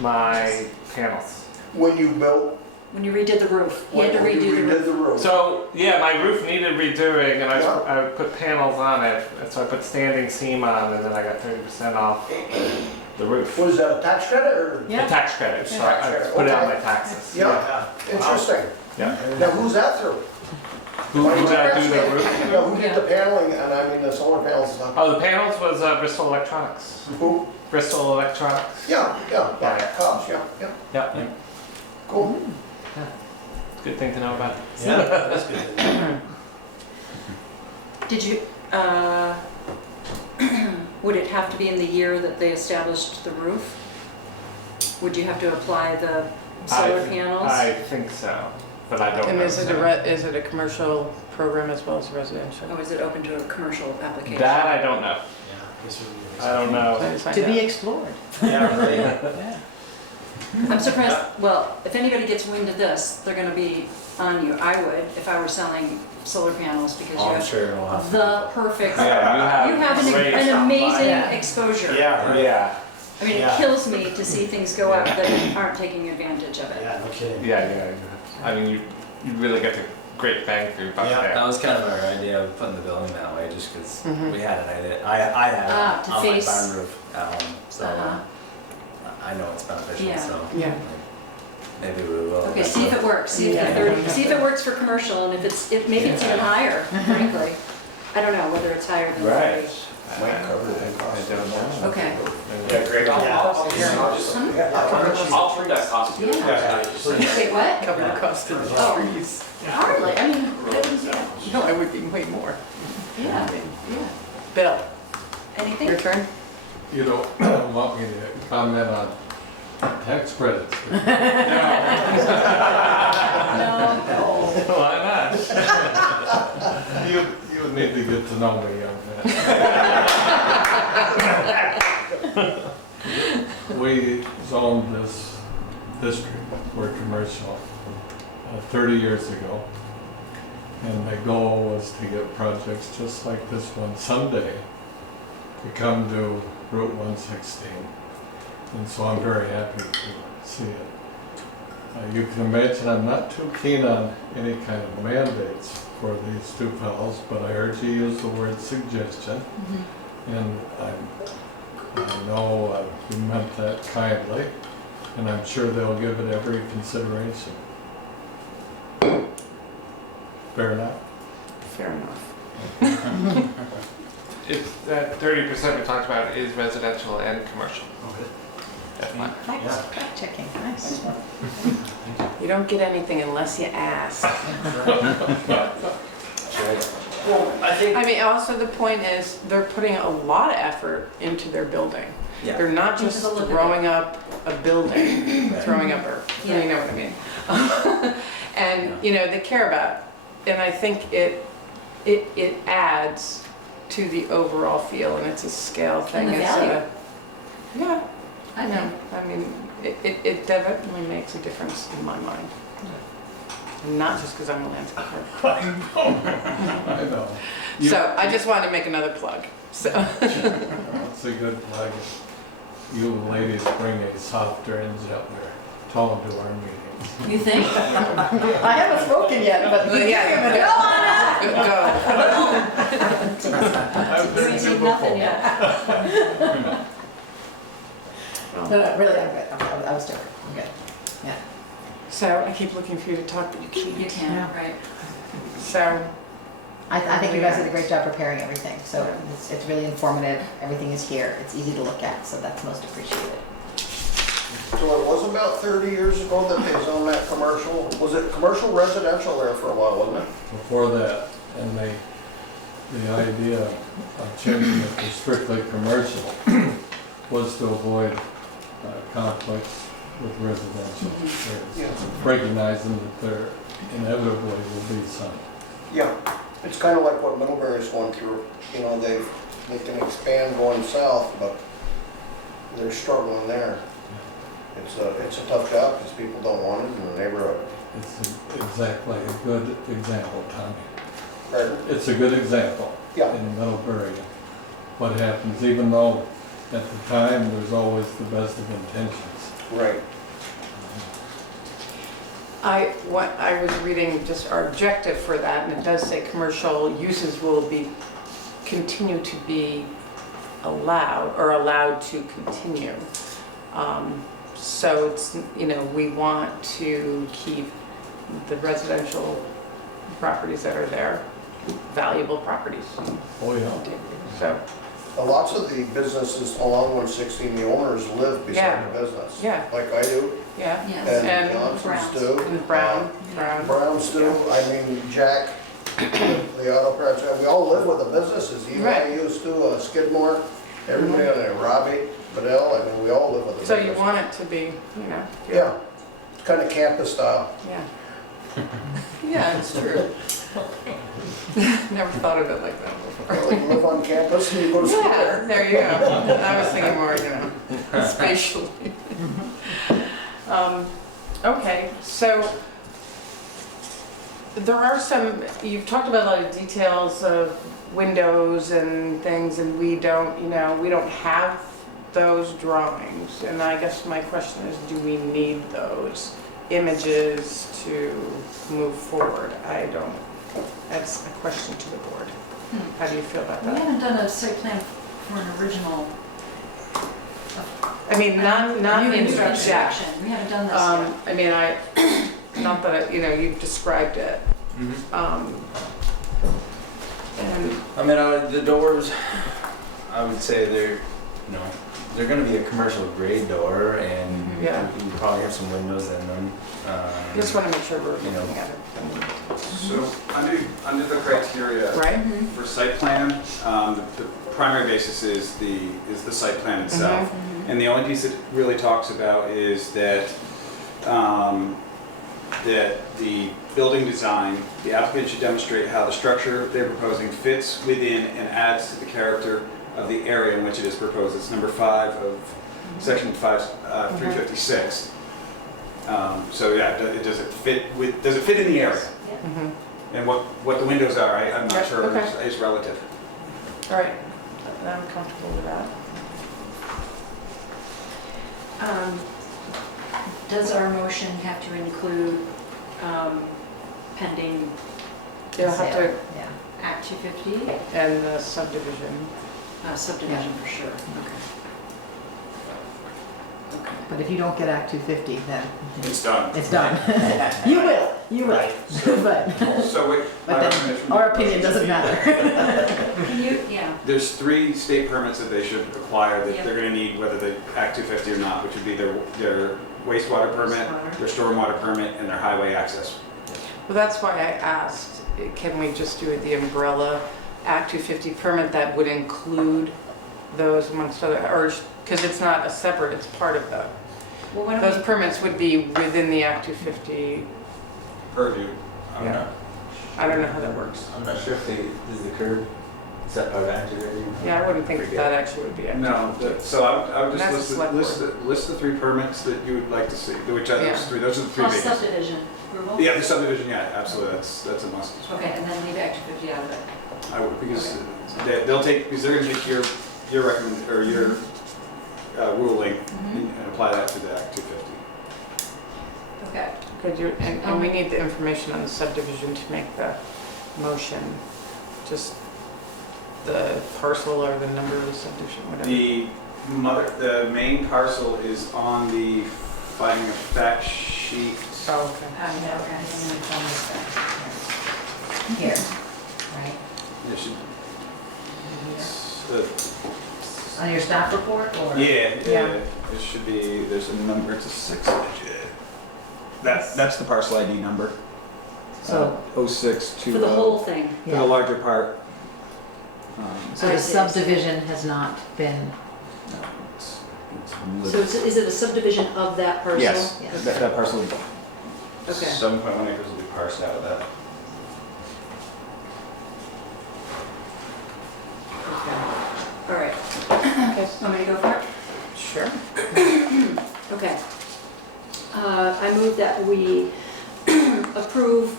my panels. When you built, When you redid the roof, you when had to you redo the redid roof. the roof? So yeah, my roof needed redoing, and Yeah. I put panels on it, and so I put standing seam on, and then I got 30% off the roof. Was that a tax credit or? The tax credit, so Tax I credit, put it on okay. my taxes. Yeah, interesting. Yeah. Now, who's that through? Who did I do the roof? Yeah, who did the paneling, and I mean the solar panels and stuff? Oh, the panels was Bristol Electronics. Who? Bristol Electronics. Yeah, Yeah. Cobbs, yeah. Yeah. Cool. Good thing to know about. Yeah, that's good. Did you, would it have to be in the year that they established the roof? Would you have to apply the solar panels? I think so. but I don't And know. is it a commercial program as well as residential? Oh, is it open to a commercial application? That I don't know. Yeah, this would be I don't know. Let's find To be out. explored. Yeah, right. I'm surprised, well, if anybody gets wind of this, they're gonna be on you. I would, if I were selling solar panels, because you I'm have sure it'll have. the perfect, Yeah, you have great an top amazing Yeah. exposure. Yeah, right. Yeah, I mean, it Yeah. kills me to see things go up that aren't taking advantage of it. Yeah, no kidding. yeah. I mean, you really get a great bang for your buck Yeah. there. That was kind of our idea of putting the building that way, just because Mhm. we had an idea. I had Ah, it to on my face- barn roof at home, so Uh-huh. I know it's beneficial. Yeah. So Yeah. maybe we will. Okay, see if it works, see if it works for commercial, and maybe it's even higher, frankly. I don't know whether it's higher than Right. 30. Might cover the cost. I don't know. Okay. Yeah, great. I'll turn that cost. Yeah. Wait, what? Cover the cost of the Oh. trees. Hardly, I mean, that was- No, I would be way more. yeah, Bill, anything? your turn? You don't want me to comment on tax credits? No. Why not? You would need to get to know me on that. We zoned this district for commercial 30 years ago. And the goal was to get projects just like this one someday to come to Route 116. And so I'm very happy to see it. You can imagine I'm not too keen on any kind of mandates for these two fellows, but I heard you use the word suggestion. And I know you meant that kindly, and I'm sure they'll give it every consideration. Fair enough? Fair enough. It's that 30% we talked about is residential and commercial. Okay. FYI. Fact checking, nice. You don't get anything unless you ask. Well, I think. I mean, also the point is, they're putting a lot of effort into their building. Yeah. They're not Into just the look of it. throwing up a building, throwing up you Yeah. know what I mean? And, you know, they care about, and I think it adds to the overall feel, and it's a scale thing. And the It's value. Yeah, I know. I mean, it definitely makes a difference in my mind. Not just because I'm a landscaper. I know. You- So I just wanted to make another plug, so. That's a good plug. You ladies bring a softer and gentler tone to our meetings. You think? I haven't spoken yet, but Yeah, I've You heard ain't you seen nothing before. yet. No, really, I'm good. I was joking. I'm good. Yeah. So I keep looking for you to talk, but you can't. You can, right. So, I think you guys did a great job preparing everything, so it's really informative. Everything is here. It's easy to look at, so that's most appreciated. So it was about 30 years ago that they zoned that commercial, was it commercial residential there for a while, wasn't it? Before that, and the idea of changing it to strictly commercial was to avoid conflicts with residential areas, recognizing that there inevitably will be some. Yeah, it's kind of like what Middlebury's going through, you know, they can expand going south, but they're struggling there. It's a tough job because people don't want it in the neighborhood. It's exactly a good example, Tommy. Pardon? It's a good example Yeah. in Middlebury. What happens, even though at the time there's always the best of intentions. Right. I was reading just our objective for that, and it does say commercial uses will continue to be allowed to continue. So it's, you know, we want to keep the residential properties that are there, valuable properties. Oh, yeah. So, Lots of the businesses along 116, the owners live Yeah. beside the business. Yeah. Like I do, yeah, Yes. and And Johnson's Browns. do. and Brown. Browns do, I mean, Jack, the auto parts, we all live with the businesses. Right. Eli used to, Skidmore, everybody on there, Robbie, Bedell, I mean, we all live with the So business. you want it to be, you know, Yeah, it's kind of campus style. yeah. Yeah, it's true. Never thought of it like that Or before. like you live on campus and you go to school Yeah, there. there you go. I was thinking more, spatially. Okay, so there are some, you've talked about a lot of details of windows and things, and we don't, we don't have those drawings. And I guess my question is, do we need those images to move forward? I don't, that's a question to the board. How do you feel about We that? haven't done a site plan for an original. I mean, not New in construction exact. section. We haven't done this yet. I mean, not that, you've described it. And I mean, the doors, I would say they're gonna be a commercial grade door, and Yeah. you probably have some windows in them. just want to make sure we're You know. looking at it. So under the criteria Right? for site plan, the primary basis is the site plan itself. And the only piece it really talks about is that, that the building design, the applicant should demonstrate how the structure they're proposing fits within and adds to the character of the area in which it is proposed. It's number 5 of section 356. So yeah, does it fit in the area? Mhm. And what the windows are, I'm Yeah, not sure okay. is relative. All right, I'm comfortable with that. Does our motion have to include pending You'll have to, Yeah. Act 250 and the subdivision. subdivision for sure? Okay. But if you don't get Act 250, then It's done. it's done. You will, Right. but, So what but my then recommendation our was opinion doesn't matter. Can you, yeah, There's 3 state permits that they should acquire that Yep. they're gonna need, whether they Act 250 or not, which would be their wastewater permit, Wastewater. their stormwater permit, and their highway access. Well, that's why I asked, can we just do the umbrella Act 250 permit that would include those amongst other, or, because it's not a separate, it's part of the, well, why don't those we, permits would be within the Act 250. Purview. Yeah. I don't know how that works. I'm not sure if is the curb set by that already. Yeah, I wouldn't think that actually would be Act No, 250. so I would That's just a select list the 3 permits that you would like to see, which are Yeah. those 3, those are the 3 plus biggest. subdivision approval? Yeah, the subdivision, yeah, absolutely, that's a must. Okay, and then leave Act 250 out of it. I would, because they'll take, because they're gonna take your recommend, or your ruling and apply that to the Act 250. Okay. Could you, and we need the information on the subdivision to make the motion, just the parcel or the number of the subdivision, whatever. The main parcel is on the finding of fact sheet. Oh, okay. Here, right? It should, On your staff report or? yeah, Yeah. it should be, there's a number, it's a 6-digit. That's the parcel ID number. So, 0620. For the whole thing? For the yeah. larger part. So I the see. subdivision has not been, So is it a subdivision of that parcel? Yes, Yes. that parcel, Okay. 7.1 acres will be parsed out of that. All right. Okay. Want me to go for it? Sure. Okay. I move that we approve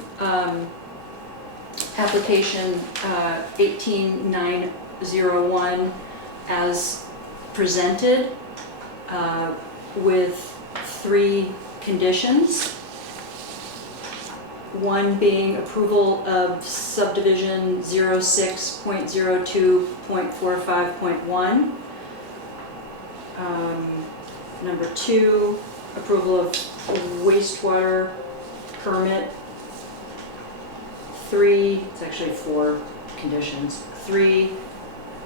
application 18901 as presented with 3 conditions. One being approval of subdivision 06.02.45.1. Number 2, approval of wastewater permit. 3, it's actually 4 conditions. 3,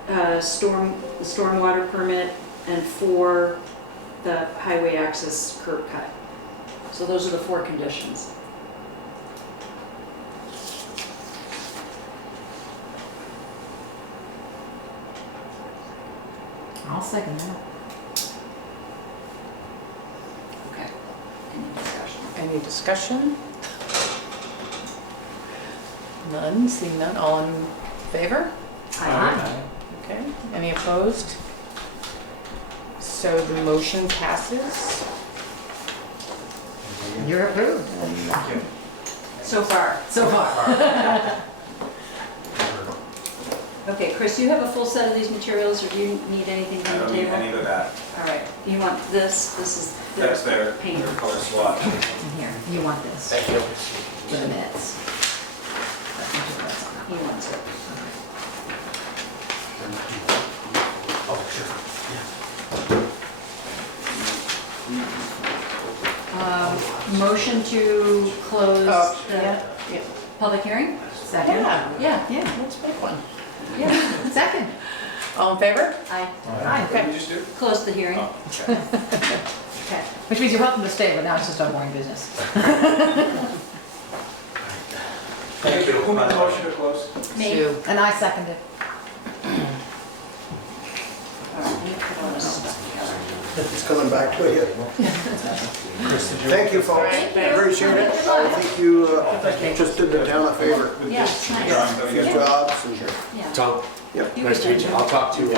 the stormwater permit, and 4, the highway access curb cut. So those are the 4 conditions. I'll second that. Okay. Any discussion? Any discussion? None, seeing none, all in favor? Aye. Okay, any opposed? So the motion passes. You're approved. So far. So far. Okay, Chris, you have a full set of these materials, or do you need anything I from the don't need table? any of that. All right, you want this is That's their their paint. color swatch. And here, you want this Thank you. for the minutes. That's what you press on. He wants it. Oh, sure. Motion to close Oh, the yeah. public hearing? Second? Yeah, Yeah. let's make one. Yeah. Second. All in favor? I Aye. What did you just do? closed the hearing. Oh, okay. Okay. Which means you're welcome to stay, but now it's just our boring business. Thank you. Who made the motion to close? Me. Two. And I seconded. All right, let me put all this stuff together. It's coming back to you. Thank you, folks. Thank you. Appreciate it. I think you just did the town a favor. Yeah, nice. A few jobs and, Yeah. Tom, yep. You nice to could meet you. do- I'll talk to you.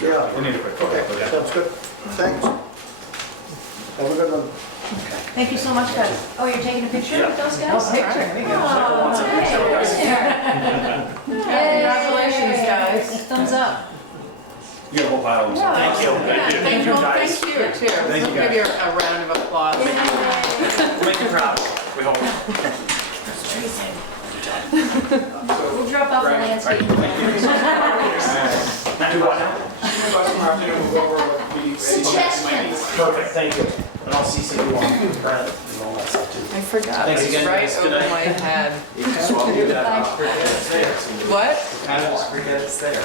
Yeah. We need a quick photo. Okay, sounds good. Thanks. Have a good one. Thank you so much, guys. Oh, you're taking a picture with those guys? Oh, picture, there we go. Oh, Congratulations, guys. Thumbs up. You got a whole pile of them. Thank you. Yeah, thank you, thank you, too. Thank you, We'll give you a round of applause. We'll make you proud, we hope. We'll drop off the landscape. Do what now? Suggestions. Perfect, thank you. And I'll CC you on Brent and all that stuff too. I forgot, Thanks it's again, right guys. over Good night. my head. Swallow that. Bye. What? I just forget it's there.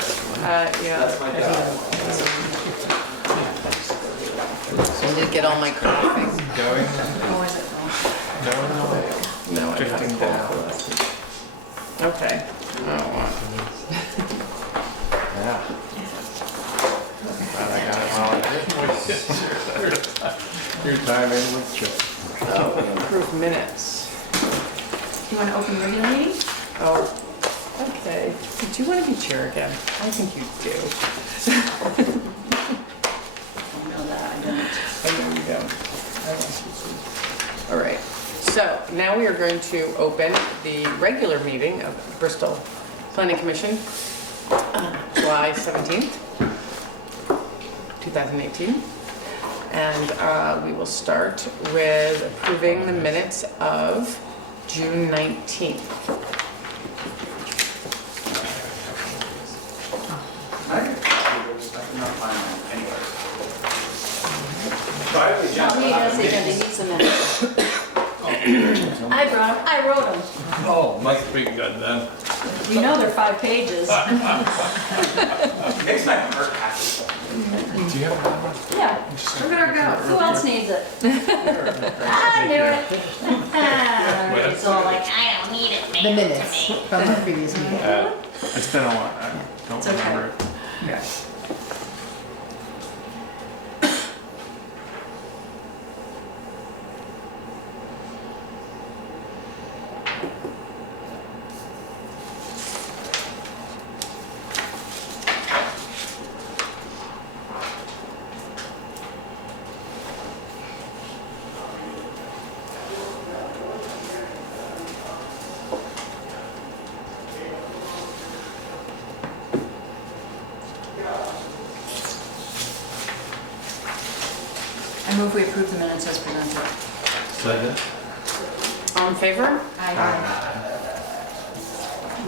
Yeah. That's my job. So I did get all my coughing. Going, Oh, is it? Oh. No, I drifting don't. down. Okay. Oh, wow. Yeah. Glad I got it while I did. Your timing was just. Oh, approved minutes. Do you want to open the regular meeting? Oh, okay. Do you want to be chair again? I think you do. Oh, no, that I don't. I know you don't. I want you to. All right. So now we are going to open the regular meeting of Bristol Planning Commission, July 17th, 2018. And we will start with approving the minutes of June 19th. I can not find mine anywhere. Oh, he has the agenda, he's the minute. I wrote them. Oh, must be good then. You know they're 5 pages. Makes my heart happy. Do you have that one? Yeah, look at her go. Who else needs it? I knew it. It's all like, I don't need it, The minutes from the previous meeting. It's been a while. I don't It's okay. remember it. Yeah. I move we approve the minutes as presented. Second. All in favor?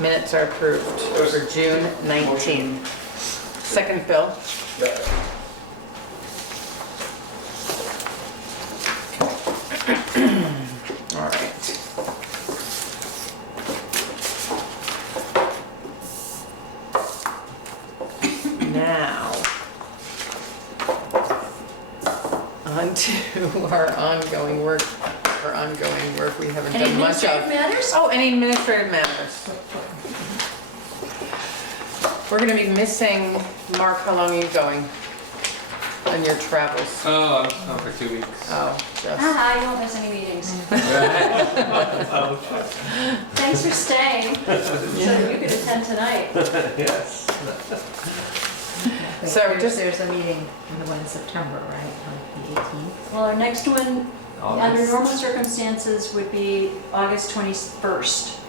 Minutes are approved for June 19th. Second, Bill. All right. Now, on to our ongoing work. We haven't Any done much administrative of. matters? Oh, any administrative matters? We're gonna be missing, Mark, how long are you going? on your travels? Oh, I'm gone for 2 weeks. Oh, just. I won't miss any meetings. Thanks for staying, so that you could attend tonight. Yes. So just- There's a meeting, the one in September, right, on the 18th? Well, our next one, under August. normal circumstances, would be August 21st.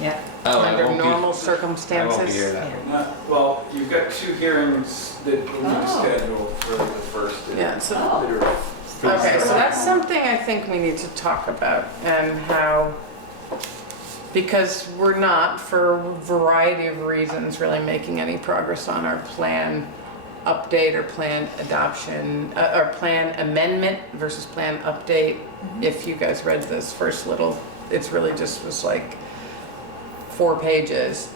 Yeah. Oh, I Under won't be- normal I won't be circumstances. here that. Well, you've got 2 hearings that we need to Oh. schedule for the first. Yeah, so- that are- Okay, so that's something I think we need to talk about and how, because we're not, for a variety of reasons, really making any progress on our plan update or plan adoption, or plan amendment versus plan update. If you guys read this first little, it's really just was like 4 pages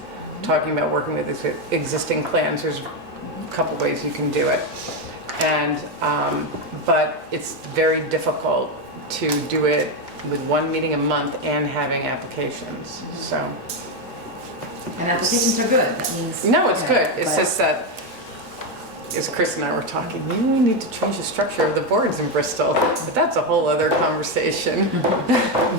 talking about working with existing plans. There's a couple ways you can do it. And, but it's very difficult to do it with 1 meeting a month and having applications, so. And applications are good, that means. No, it's yeah, good, it's but- just that, as Chris and I were talking, maybe we need to change the structure of the boards in Bristol, but that's a whole other conversation.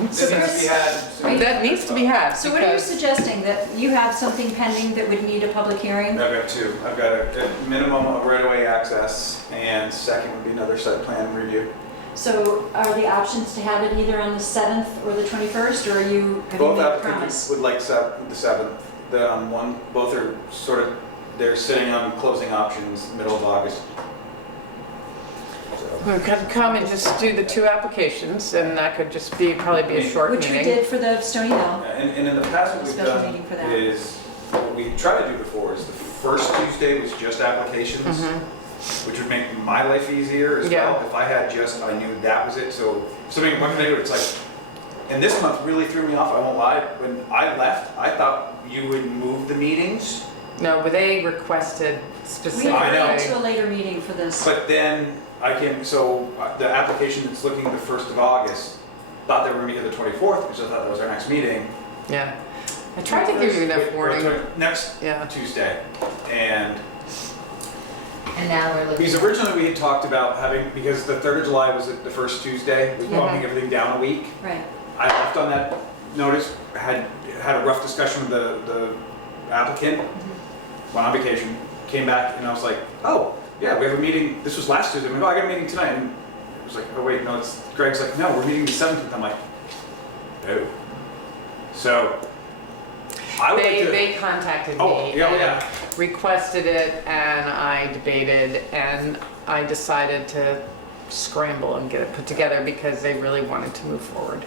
This needs to be had. That needs to be had. So what are you because- suggesting, that you have something pending that would need a public hearing? I've got 2. I've got a minimum of right-of-way access, and second would be another site plan review. So are the options to have it either on the 7th or the 21st, or have you Both made a applicants promise? would like the 7th. Both are sort of, they're sitting on closing options, middle of August. So, We could come and just do the 2 applications, and that could just be, probably be a short Which we meeting. did for the Stony Hill. And in the past, what we've Special done meeting for that. is, what we tried to do before is the first Tuesday was just applications, which would make my life easier as Yeah. well. If I had just, I knew that was it. So something, one thing, it's like, and this month really threw me off, I won't lie. When I left, I thought you would move the meetings, No, but they requested We specifically. I know. agreed to a later meeting for this. but then the application that's looking the 1st of August, thought they were meeting the 24th, because I thought that was our next meeting. Yeah. I tried to give you enough warning. Next Yeah. Tuesday. And now we're looking. because originally we had talked about having, because the 3rd of July was the first Tuesday, we bumping everything down a week. Right. I left on that notice, had a rough discussion with the applicant, went on vacation, came back, and I was like, oh, yeah, we have a meeting, this was last Tuesday, I'm like, oh, I got a meeting tonight, and it was like, oh wait, no, it's, Greg's like, no, we're meeting the 17th, I'm like, oh. So, I would like to. They contacted me. Oh, yeah, and yeah. requested it, and I debated, and I decided to scramble and get it put together because they really wanted to move forward.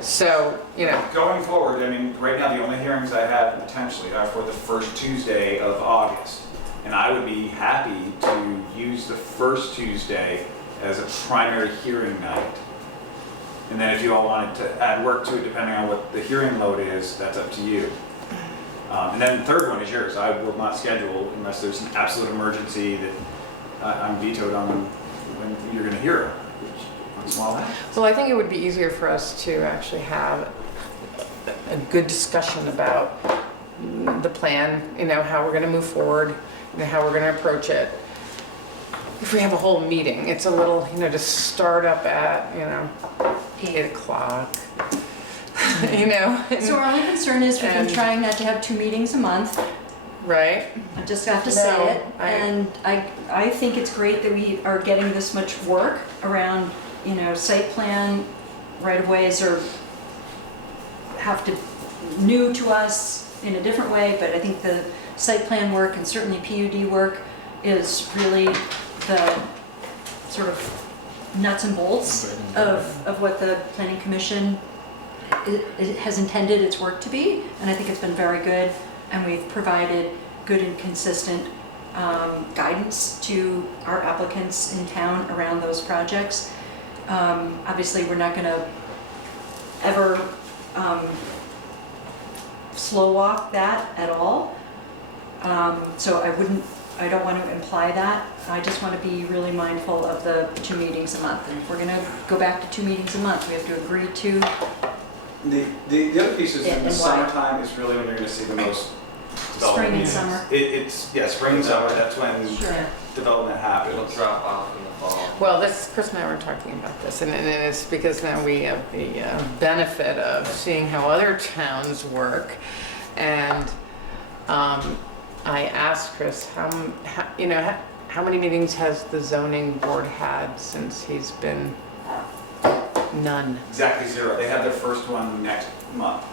So, you know, Going forward, I mean, right now, the only hearings I have potentially are for the first Tuesday of August. And I would be happy to use the first Tuesday as a primary hearing night. And then if you all wanted to add work to it, depending on what the hearing load is, that's up to you. And then the third one is yours. I will not schedule unless there's an absolute emergency that I'm vetoed on when you're gonna hear it, which once in a while happens. well, I think it would be easier for us to actually have a good discussion about the plan, you know, how we're gonna move forward, you know, how we're gonna approach it. If we have a whole meeting, it's a little, you know, to start up at, you know, 8 o'clock, you know? So our only concern is we've been And- trying not to have 2 meetings a month. Right? I just have to say No, it. And I think it's great that we are getting this much work around, you know, site plan, right-of-ways are, have to, new to us in a different way, but I think the site plan work and certainly PUD work is really the sort of nuts and bolts of what the planning commission it has intended its work to be. And I think it's been very good. And we've provided good and consistent guidance to our applicants in town around those projects. Obviously, we're not going to ever slow walk that at all. So I don't want to imply that. I just want to be really mindful of the 2 meetings a month. And if we're going to go back to 2 meetings a month, we have to agree to. The other piece is Yeah, in the and why? summertime is really when you're going to see the most Spring and meetings. summer. It's, yeah, spring and summer, that's when Sure. development It'll happens. drop off in the fall. Well, Chris and I were talking about this, and it's because now we have the benefit of seeing how other towns work. And I asked Chris, how many meetings has the zoning board had since he's been? None. Exactly 0. They have their first one next month.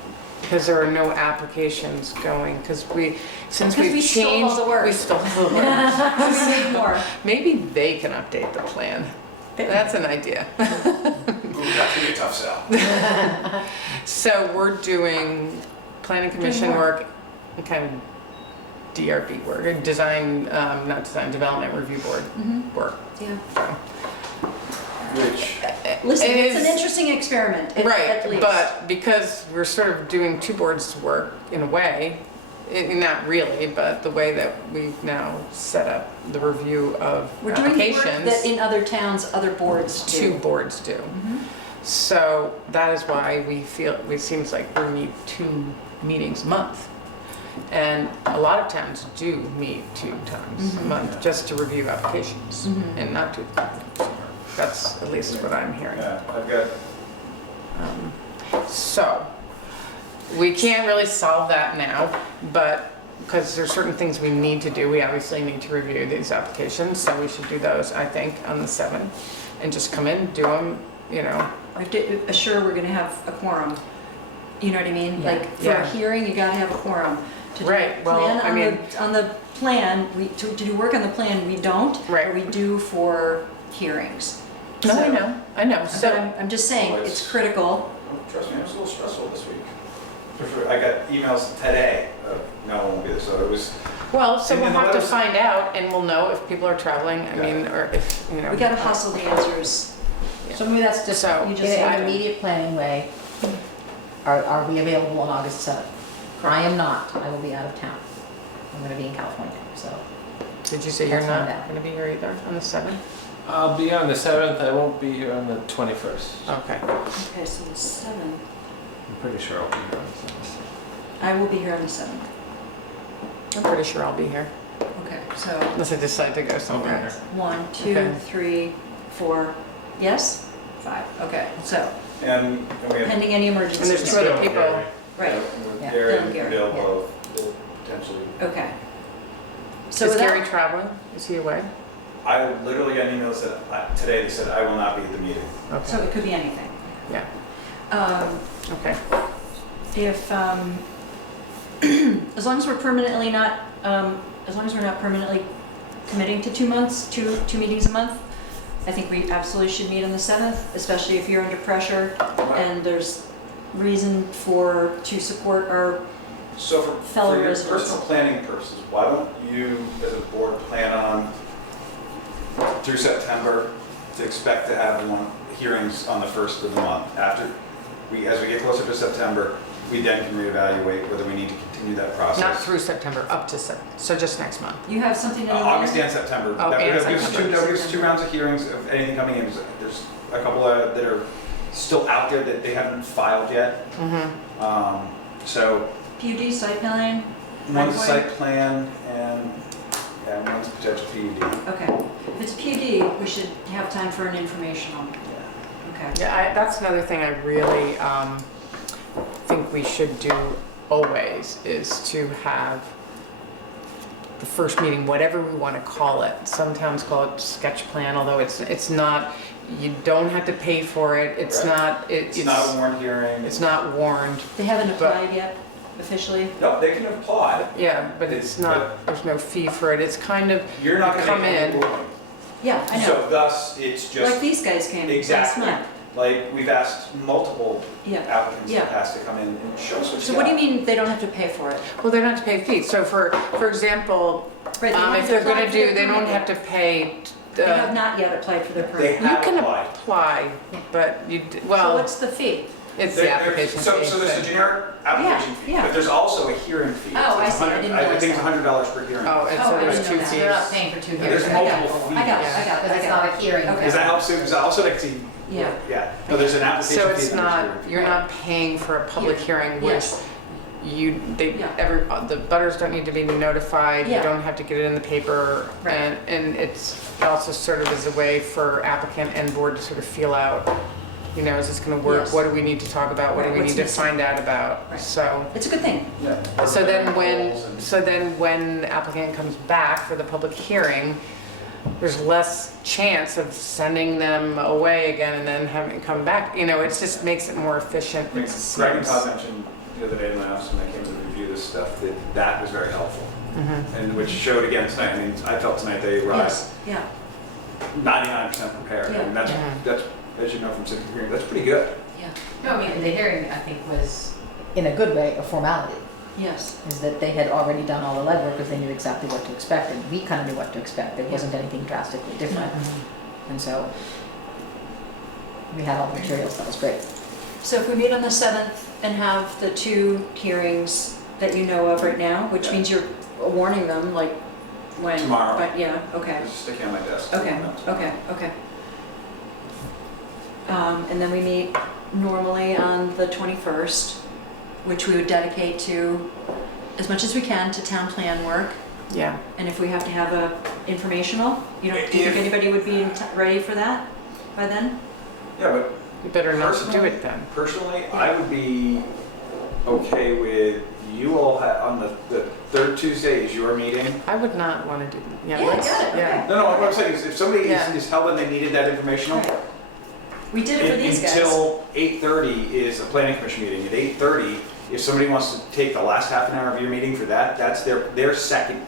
Because there are no applications going, since Because we've we stole all changed, the work. we stole the work. We need more. Maybe they can update the plan. That's an idea. Ooh, that's gonna be a tough sell. So we're doing planning commission more. work, and kind of DRB work, or development review board work. Yeah. Which, Listen, It it's is- an interesting experiment, Right, at least. but because we're sort of doing two boards' work in a way, not really, but the way that we've now set up the review of We're doing the work that applications, in other towns, other boards two do. boards do. Mhm. So that is why it seems like we need 2 meetings a month. And a lot of towns do meet 2 times a month just to review applications Mhm. and not do. That's at least what I'm hearing. yeah, I've got, So, we can't really solve that now, but, because there's certain things we need to do. We obviously need to review these applications, so we should do those, I think, on the 7th. And just come in, do them, I have to assure we're gonna have a quorum. You know what I mean? Yeah. Like, for Yeah. a hearing, you gotta have a quorum. To do Right, well, plan I on mean- on the plan, to do work on the plan, we don't. Right. Or we do for hearings. No, So- I know, But so, I'm just saying, Well, it's critical. trust me, it was a little stressful this week. I got emails today of, no, it won't be this, so it was, well, so And we'll the have to letters- find out, and we'll know if people are traveling, or if, We gotta hustle the answers. So maybe that's just, So- in You just an have- immediate planning way, are we available on August 7th? I am not, I will be out of town. I'm gonna be in California, so. Did you say you're Let's not find out. gonna be here either on the 7th? I'll be on the 7th. I won't be here on the 21st. Okay. Okay, so the 7th. I'm pretty sure I'll be here on the 7th. I will be here on the 7th. I'm pretty sure I'll be here, Okay, so unless I decide to go somewhere. here. 1, 2, Okay. 3, 4, yes? 5, okay, so and we have pending any And there's emergencies. 2 other people. Right, Yeah. Gary Bill and Gary, Bill will potentially. okay. So Is without- Gary traveling? Is he away? I literally got an email that said, today they said I will not be at the meeting. So Okay, it could be anything. yeah, okay. If, as long as we're permanently not, as long as we're not permanently committing to 2 months, two meetings a month, I think we absolutely should meet on the 7th, especially if you're under pressure and there's reason to support our, So Fellow for your residents. personal planning purposes, why don't you, as a board, plan on through September to expect to have hearings on the 1st of the month? As we get closer to September, we then can reevaluate whether we need to continue that process. Not through September, up to 7th, so just next month. you have something in the August and September. Oh, That and gives us September. that gives us 2 rounds of hearings of anything coming in. There's a couple that are still out there that they haven't filed yet. So PUD site plan? one's a Right. site plan and one's a potential PUD. Okay. If it's PUD, we should have time for an informational. Okay. Yeah, that's another thing I really think we should do always, is to have the first meeting, whatever we want to call it. Some towns call it sketch plan, although it's not, you don't have to pay for it, it's Right. not, It's not a warned hearing. it's not warned. They haven't But- applied yet officially? No, they can apply. Yeah, but it's not, there's no fee for it, it's kind of, You're not going to Come in. Yeah, I know. So thus, it's Like just, these guys came last Exactly. month. like, we've asked multiple Yeah. applicants in Yeah. the past to come in and show us what So you what do you got. mean they don't have to pay for it? well, they don't have to pay fees. So for example, Right, they don't have if to they're apply gonna for do, their they don't permit have to yet. pay. They have not yet applied for their They permit. You have can applied. apply, but So well, what's the fee? it's the There- application So fee. there's a but- generic application fee, yeah. but there's also a hearing fee. Oh, It's I see. I 100 didn't I realize think it's that. $100 per hearing. Oh, and Oh, so I there's didn't know 2 that. fees. They're not paying for 2 There's hearings. multiple I got it, fees. I got it, Because I it's got not it. a hearing. Okay. Does that help, Sue? Does that also like to? Yeah. Yeah, no, there's an application So fee. it's and there's a not, hearing fee. you're not paying for a public hearing, which Yes. the butters don't need to be notified, you Yeah. don't have to get it in the paper. Right. And it's also sort of as a way for applicant and board to sort of feel out, you know, is this gonna work? Yes. What do we need to talk about? What do Right, we what's need to missing? find out about? Right. So, It's a good thing. Yeah. so then Goals and- when the applicant comes back for the public hearing, there's less chance of sending them away again and then having it come back. You know, it just makes it more efficient. I mean, It Greg and Todd seems- mentioned the other day in my office when they came to review this stuff, that was very helpful. Mhm. And which showed again tonight, I mean, I felt tonight they arrived Yes, yeah. 99% prepared. Yeah. And that's, Mhm. that's, as you know from sitting here, that's pretty good. No, I mean, the hearing, I think, was, in a good way, a formality. Yes. Is that they had already done all the legwork because they knew exactly what to expect, and we kind of knew what to expect. There wasn't anything drastically different. And so we had all the materials, that was great. So if we meet on the 7th and have the 2 hearings that you know of right now, which Yeah. means you're warning them, like, when? Tomorrow. But, yeah, okay. Just sticking on my desk. Okay, okay, okay. And then we meet normally on the 21st, which we would dedicate to, as much as we can, to town plan work. Yeah. And if we have to have a informational, do you think If- anybody would be ready for that by then? Yeah, but You better not to do it then. personally, I would be okay with you all on the third Tuesday is your meeting. I would not want to do, yeah, Yeah, let's, got it, yeah. okay. No, what I'm saying is if somebody Yeah. is held and they needed that informational, Right. We did it for these guys. until 8:30 is a planning commission meeting. At 8:30, if somebody wants to take the last half an hour of your meeting for that, that's their second.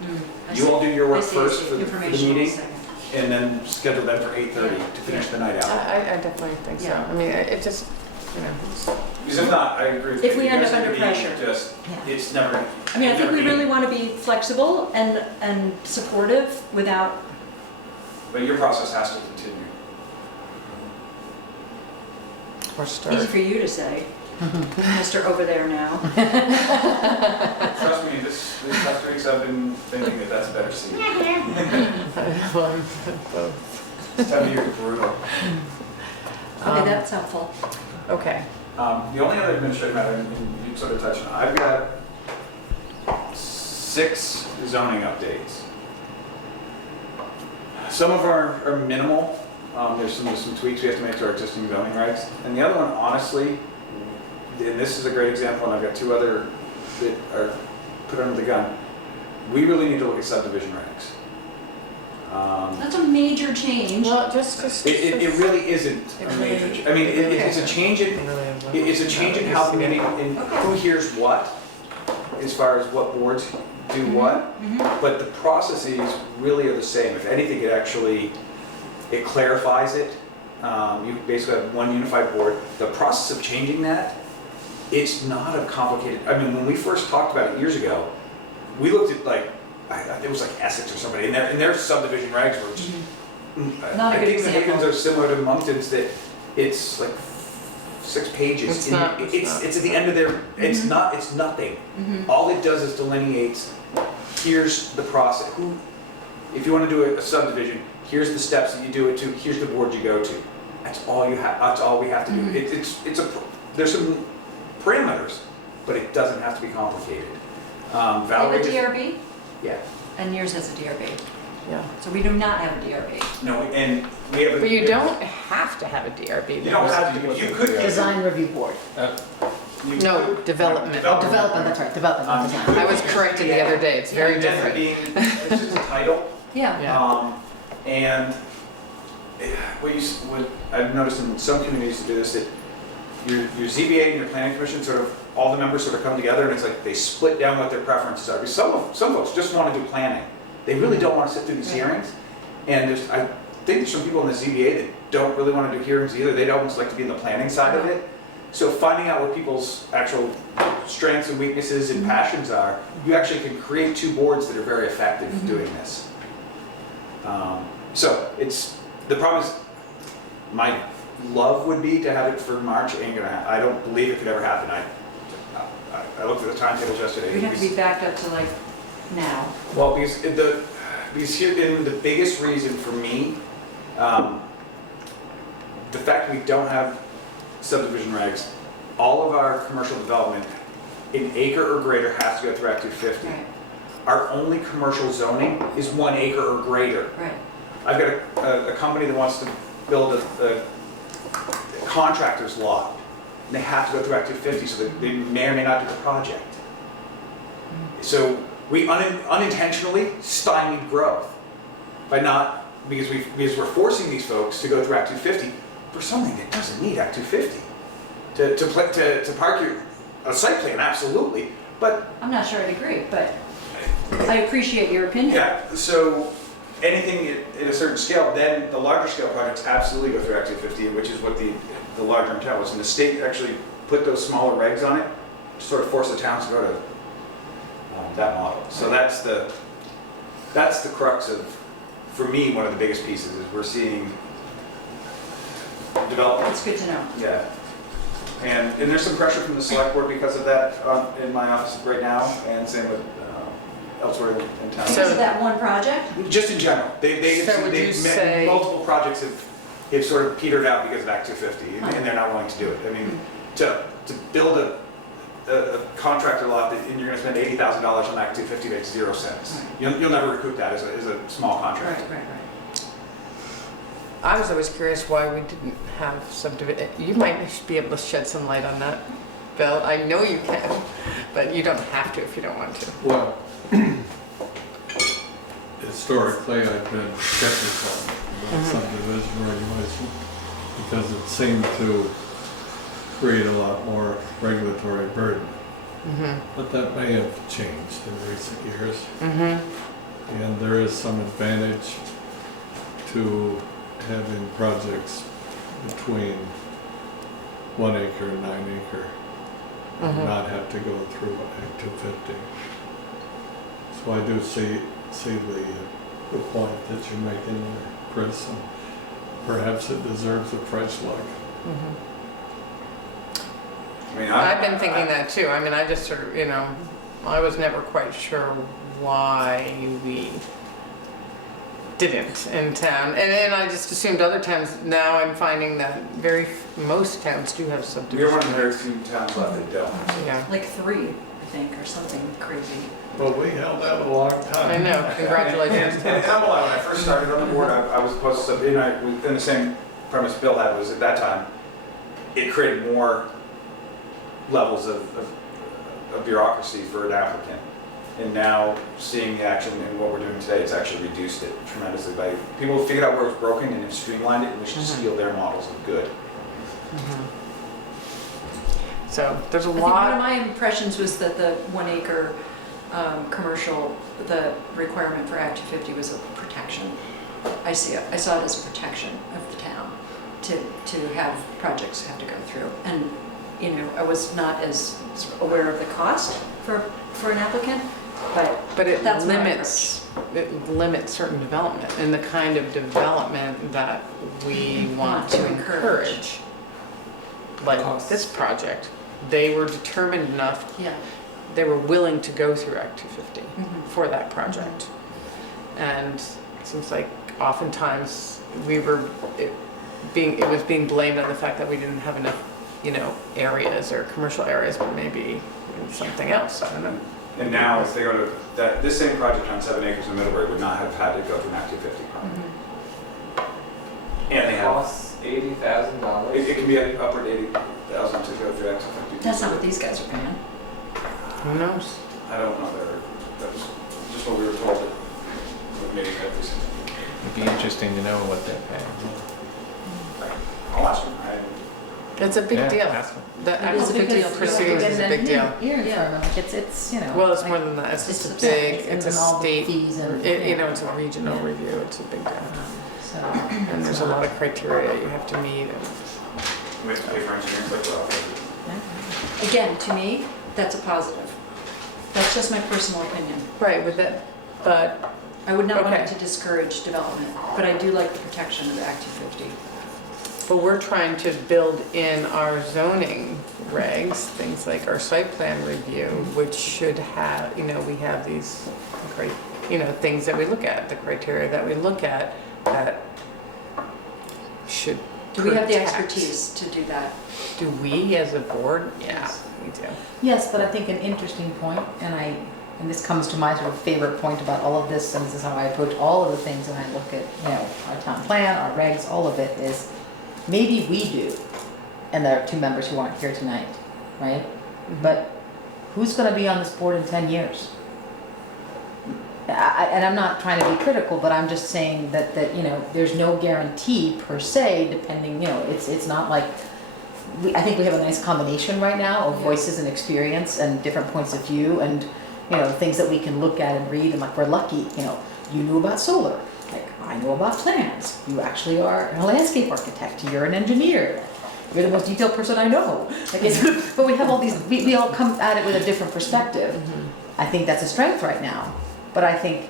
I You see. all do your I work see, I first see. for the Informational meeting, second. and then schedule them for 8:30 to finish the night out. I definitely think so. Yeah. I mean, it just, you know, Because if not, I agree with If you. we You end guys up are under gonna be pressure. Just, Yeah. it's never. I mean, I think we never really be- want to be flexible and supportive without, But your process has to continue. or start. easy for you to say, Mr. Over There now. Trust me, this past 2 weeks I've been thinking that that's a better seat. This time of year is brutal. Okay, that's helpful. Okay. The only other administrative matter, and you sort of touched on, I've got 6 zoning updates. Some of them are minimal. There's some tweaks we have to make to our existing zoning regs. And the other one, honestly, and this is a great example, and I've got 2 other that are put under the gun. We really need to look at subdivision regs. That's a major change. Well, just. It really isn't It a really- major, I mean, it's a change in, it's a change in how the meeting, in who hears what, as far as what boards do what, but the processes really are the same. If anything, it clarifies it. You basically have one unified board. The process of changing that, it's not a complicated, I mean, when we first talked about it years ago, we looked at like, I think it was like Essex or somebody, and their subdivision regs were just, Not a I good think the example. Havens are similar to Moncton's, that it's like 6 pages. It's and not- it's not. It's at the end of their, it's nothing. All it does is delineates, here's the process, if you want to do a subdivision, here's the steps that you do it to, here's the board you go to. That's all you have, that's all we have to do. There's some parameters, but it doesn't have to be complicated. We have a Valerie. DRB, Yeah, and yours has a DRB. Yeah. So we do not have a DRB. no, and we have a. But you don't have to have a DRB. You don't have to, you could. Design Review Board. you No, could- development. Development, that's right, development, not design. I was corrected the other day, it's very And then different. it's just a title. Yeah. Yeah. And what I've noticed in some communities that do this, that your ZBA and your planning commission sort of, all the members sort of come together and it's like they split down what their preferences are. Because some folks just want to do planning. They really don't want to sit through these Right. hearings. And I think there's some people in the ZBA that don't really want to do hearings either. They'd almost like to be in the planning side of it. So finding out what people's actual strengths and weaknesses and passions are, you actually can create 2 boards that are very effective doing this. So the problem is, my love would be to have it for March, ain't gonna happen. I don't believe it could ever happen. I looked at the timetables yesterday. We'd have to be backed up to like now. Well, because here, and the biggest reason for me, the fact we don't have subdivision regs, all of our commercial development an acre or greater has to go through Act 250. Right, Our only commercial zoning is 1 acre or greater. right. I've got a company that wants to build a contractor's lot, and they have to go through Act 250, so they may or may not do the project. So we unintentionally stymied growth by not, because we're forcing these folks to go through Act 250 for something that doesn't need Act 250. To park a site plan, absolutely, but I'm not sure I'd agree, but I appreciate your opinion. yeah, so anything at a certain scale, then the larger scale projects absolutely go through Act 250, which is what the larger intent was. And the state actually put those smaller regs on it to sort of force the towns to go to that model. So that's the crux of, for me, one of the biggest pieces is we're seeing development. That's good to know. Yeah. And there's some pressure from the select board because of that in my office right now, and same with elsewhere in town. Because of that one project? Just in general, So would you say- multiple projects have sort of petered out because of Act 250, and they're not willing to do it. I mean, to build a contractor lot that, and you're gonna spend $80,000 on Act 250 makes 0 sense. You'll never recoup that as a small contractor. Right. I was always curious why we didn't have subdivision. You might be able to shed some light on that, Bill. I know you can, but you don't have to if you don't want to. Well, historically, I've been skeptical about subdivision regulation because it seemed to create a lot more regulatory burden. But that may have changed in recent years. And there is some advantage to having projects between 1 acre and 9 acre and not have to go through Act 250. So I do see the point that you're making there, Chris, and perhaps it deserves a fresh look. I mean, I've been thinking that too. I mean, I just sort of, I was never quite sure why we didn't in town. And I just assumed other towns, now I'm finding that most towns do have We're subdivision. one of the very few towns left that don't. Yeah, Like 3, I think, or something crazy. Well, we held that a long time. I know, congratulations. And Amala, when I first started on the board, I was opposed to subdivision. Within the same premise Bill had was at that time, it created more levels of bureaucracy for an applicant. And now, seeing the action and what we're doing today, it's actually reduced it tremendously. People have figured out where it's broken and have streamlined it, and we should steal their models of good. So there's a I think one of lot. my impressions was that the 1 acre commercial, the requirement for Act 250 was a protection. I saw it as a protection of the town to have projects have to go through. And, I was not as aware of the cost for an applicant, but it that's my limits certain development and the kind of development that we want to encourage. Like this project, they were determined enough, yeah. they were willing to go through Act 250 for that project. And it seems like oftentimes it was being blamed on the fact that we didn't have enough, areas or commercial areas, but maybe something else, I don't know. And now, if they go to this same project on 7 acres in Middlebury would not have had to go through an Act 250 project. And they have, Costs $80,000. it can be upward 80,000 to go through Act 250. That's not what these guys are paying. Who knows? I don't know, that was just what we were told at meetings every single. It'd be interesting to know what they're paying. I'll ask them. It's a big Yeah, deal. ask them. That It is a big deal. proceedings is a big deal. You're in Yeah. front of them, it's, Well, it's more than that, it's just a big, it's a all the state, fees and. it's a regional review, it's a big deal. So. And there's a lot of criteria you have to meet. We have to pay for engineering, like, well, Again, to me, that's a positive. That's just my personal opinion. Right, with that, but, I would not want it Okay. to discourage development, but I do like the protection of Act 250. but we're trying to build in our zoning regs, things like our site plan review, which should have, we have these, things that we look at, the criteria that we look at, that should Do we have the protect. expertise to do that? Do we as a board? Yeah, we do. Yes, but I think an interesting point, and this comes to my sort of favorite point about all of this, and this is how I approach all of the things when I look at, our town plan, our regs, all of it, is maybe we do, and there are two members who aren't here tonight, right? But who's gonna be on this board in 10 years? And I'm not trying to be critical, but I'm just saying that, there's no guarantee per se, depending, it's not like, I think we have a nice combination right now of voices and experience and different points of view and, things that we can look at and read, and like, we're lucky, you knew about solar, like, I know about plans, you actually are a landscape architect, you're an engineer, you're the most detailed person I know. Like, but we have all these, we all come at it with a different perspective. I think that's a strength right now. But I think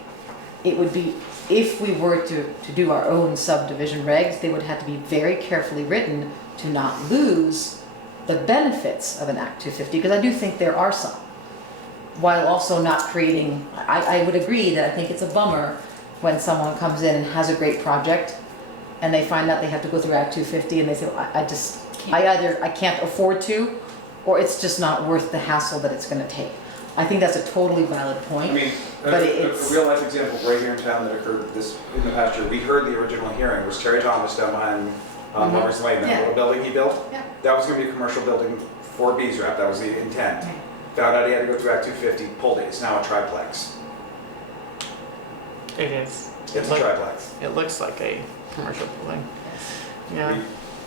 it would be, if we were to do our own subdivision regs, they would have to be very carefully written to not lose the benefits of an Act 250, because I do think there are some. While also not creating, I would agree that I think it's a bummer when someone comes in and has a great project and they find out they have to go through Act 250 and they say, I can't afford to, or it's just not worth the hassle that it's gonna take. I think that's a totally valid point. I mean, But a it's- real life example right here in town that occurred in the past year, we heard the original hearing, was Terry Thomas down behind Lover's Lane, that Yeah. little building he built. Yeah. That was gonna be a commercial building for bees wrap, that was the intent. Found out he had to go through Act 250, pulled it, it's now a triplex. It is. It's a triplex. It looks like a commercial building. Yeah.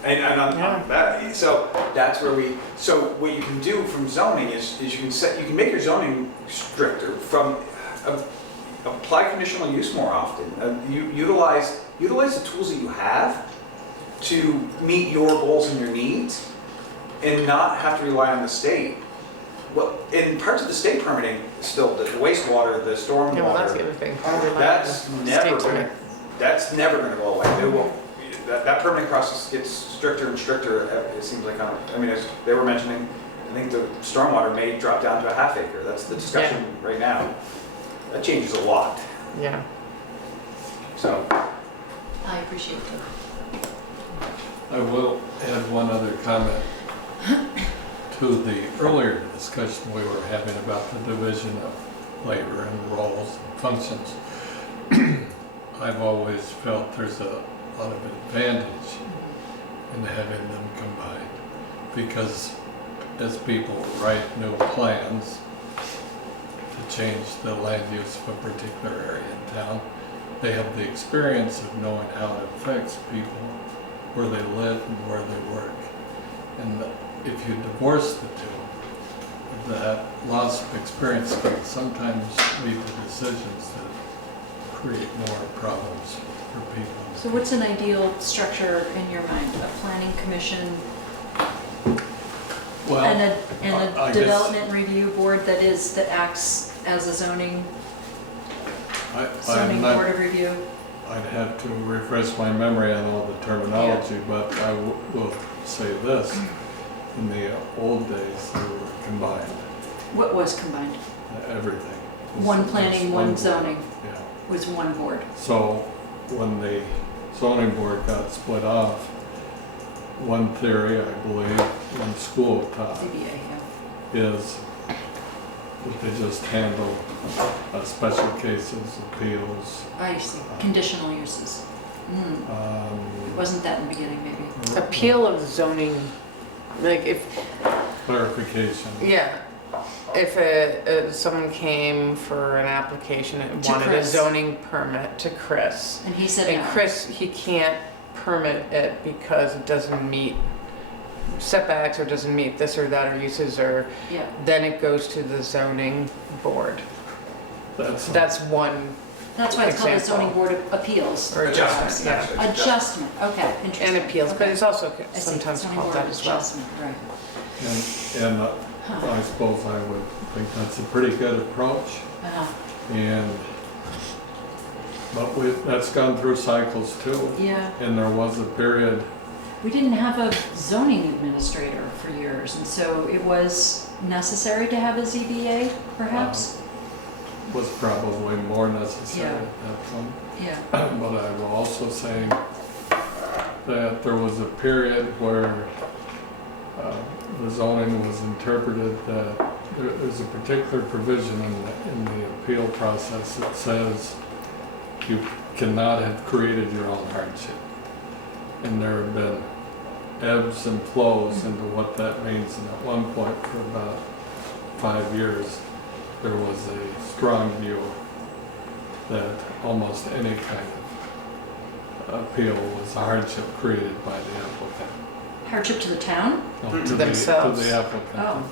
And on Yeah. that, so that's where so what you can do from zoning is you can make your zoning stricter from, apply conditional use more often. Utilize the tools that you have to meet your goals and your needs and not have to rely on the state. Well, in parts of the state permitting, still the wastewater, the stormwater. Yeah, well, that's the other thing. That's never State gonna, that's never gonna go away. It will, that permitting process gets stricter and stricter, it seems like, as they were mentioning, I think the stormwater may drop down to a half acre. That's the discussion right now. That changes a lot, Yeah. so. I appreciate that. I will add one other comment to the earlier discussion we were having about the division of labor and roles and functions. I've always felt there's a lot of advantage in having them combined, because as people write new plans to change the land use of a particular area in town, they have the experience of knowing how it affects people, where they live and where they work. And if you divorce the two, that loss of experience can sometimes lead to decisions that create more problems for people. So what's an ideal structure in your mind? A planning commission Well, and I a guess development review board that acts as a zoning I'm not, board of review? I'd have to refresh my memory on all the terminology, but I will say this. In the old days, they were combined, What was combined? everything. One Just planning, one one board. zoning Yeah. was one board. So when the zoning board got split off, one theory, I believe, one school of thought ZBA, yeah. is that they just handle special cases, appeals. I see. Conditional uses. It wasn't that in the beginning, maybe. Appeal of zoning, like if, Clarification. yeah, if someone came for an application and To wanted a Chris. zoning permit to Chris, And he said and no. Chris, he can't permit it because it doesn't meet setbacks or doesn't meet this or that or uses, or Yeah. then it goes to the zoning board. That's one, That's why it's called the Example. zoning board of appeals. or Adjustments, yeah. actually. Adjustment, okay, interesting. And appeals, but Okay. it's also I see. sometimes Zoning called board that of as well. adjustment, right. And Huh. I suppose I would think that's a pretty good approach. Uh-huh. But that's gone through cycles too. Yeah, And there was a period, we didn't have a zoning administrator for years, and so it was necessary to have a ZBA, perhaps? was probably more necessary Yeah. at that point. Yeah. But I will also say, that there was a period where the zoning was interpreted that there's a particular provision in the appeal process that says you cannot have created your own hardship. And there have been ebbs and flows into what that means. And at one point, for about 5 years, there was a strong view that almost any kind of appeal was a hardship created by the applicant. Hardship to the town? No, to Themselves. The applicant. Oh.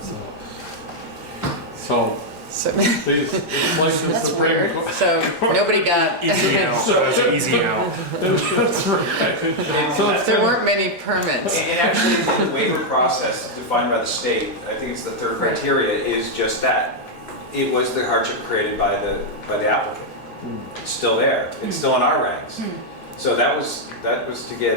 So So, these, it's like the That's Supreme weird. Court. so nobody got, Easy out. That was an easy out. That's right. So it's there weren't many permits. And actually, the waiver process defined by the state, I think it's the third criteria, is just that. It was the hardship created by the applicant. It's still there. It's still in our regs. So that was to get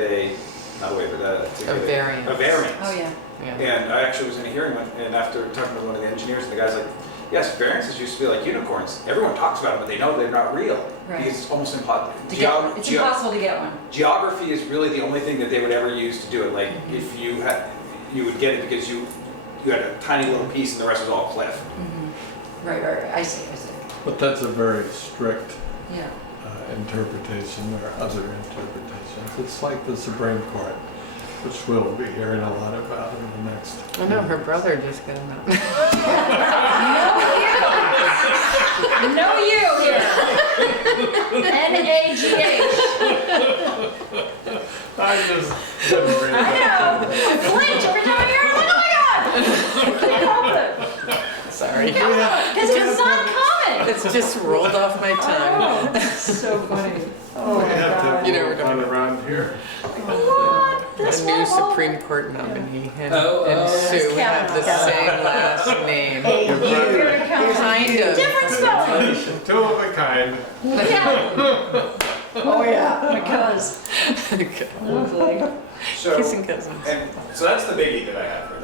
not a waiver, to get A variance. A variance. Oh, yeah. Yeah. And I actually was in a hearing, and after talking to one of the engineers, the guy's like, yes, variances used to be like unicorns. Everyone talks about them, but they know they're not real. Right. Because it's almost impossible. It's impossible to get one. Geography is really the only thing that they would ever use to do it. Like, if you had, you would get it because you had a tiny little piece and the rest was all cliff. Right, I see. But that's a very strict Yeah. interpretation. There are other interpretations. It's like the Supreme Court, which we'll be hearing a lot about in the next. I know, her brother just got him out. No you here. N-A-G-H. I just couldn't read I that. know. I flinch every time I hear it. I'm like, oh my God. I can't help it. Sorry. Because it's not common. It's just rolled off my tongue. Oh, so funny. Oh We my have to God. You know, we're run gonna- around here. What? This A new one whole- Supreme Court nominee and It's Sue have the Kavanaugh. same last name. Your brother, Kind of. Different spelling. two of a kind. Yeah. Oh yeah. Because. Okay. Lovely. So, Kissing cousins. and so that's the biggie that I have here.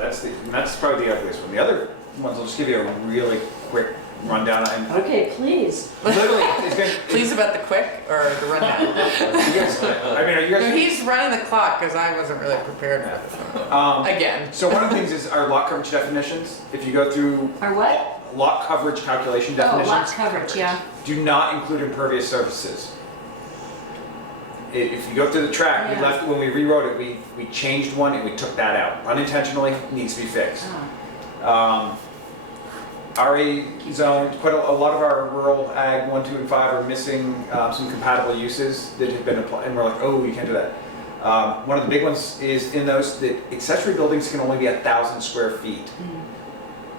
That's probably the ugliest one. The other ones, I'll just give you a really quick rundown. And Okay, please. literally, it's going Please about the quick or the rundown? yes, I mean, are you No, guys? he's running the clock because I wasn't really prepared for this. Again. So one of the things is our lot coverage definitions. If you go through Our what? lot coverage calculation Oh, definitions, lots coverage, yeah. do not include impervious surfaces. If you go through the track, we Yeah. left, when we rewrote it, we changed one and we took that out. Unintentionally, needs to be fixed. Oh. RA zone, quite a lot of our rural ag 1, 2, and 5 are missing some compatible uses that have been applied, and we're like, oh, you can't do that. One of the big ones is in those that accessory buildings can only be 1,000 square feet.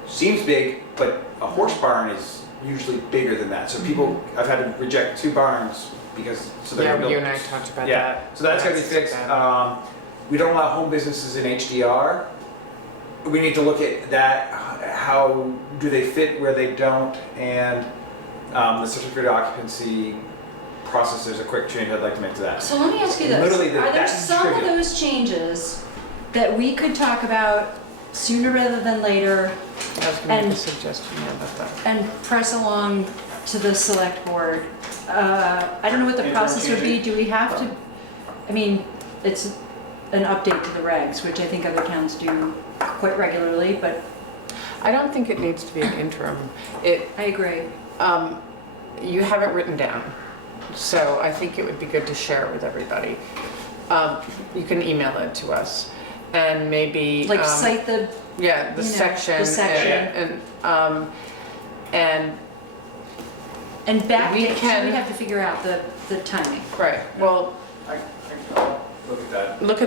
Seems big, but a horse barn is usually bigger than that. So people, I've had to reject 2 barns because, so they're Yeah, built. you and I talked about Yeah, that. so that's gotta be That's fixed. bad. We don't allow home businesses in HDR. We need to look at that, how do they fit where they don't, and the certificate of occupancy process, there's a quick change I'd like to make to that. So let me ask you this. Literally, Are there that's some of trivial. those changes that we could talk about sooner rather than later I was gonna make a and- suggestion about that. and press along to the select board? I don't know what the Interim process would be. changing? Do we have to, I mean, it's an update to the regs, which I think other towns do quite regularly, but I don't think it needs to be an interim. I agree. You have it written down, so I think it would be good to share it with everybody. You can email it to us, and maybe Like cite the, yeah, the you know, section, the section. and and backdate, We so can- we have to figure out the timing. right. Well, I'll look at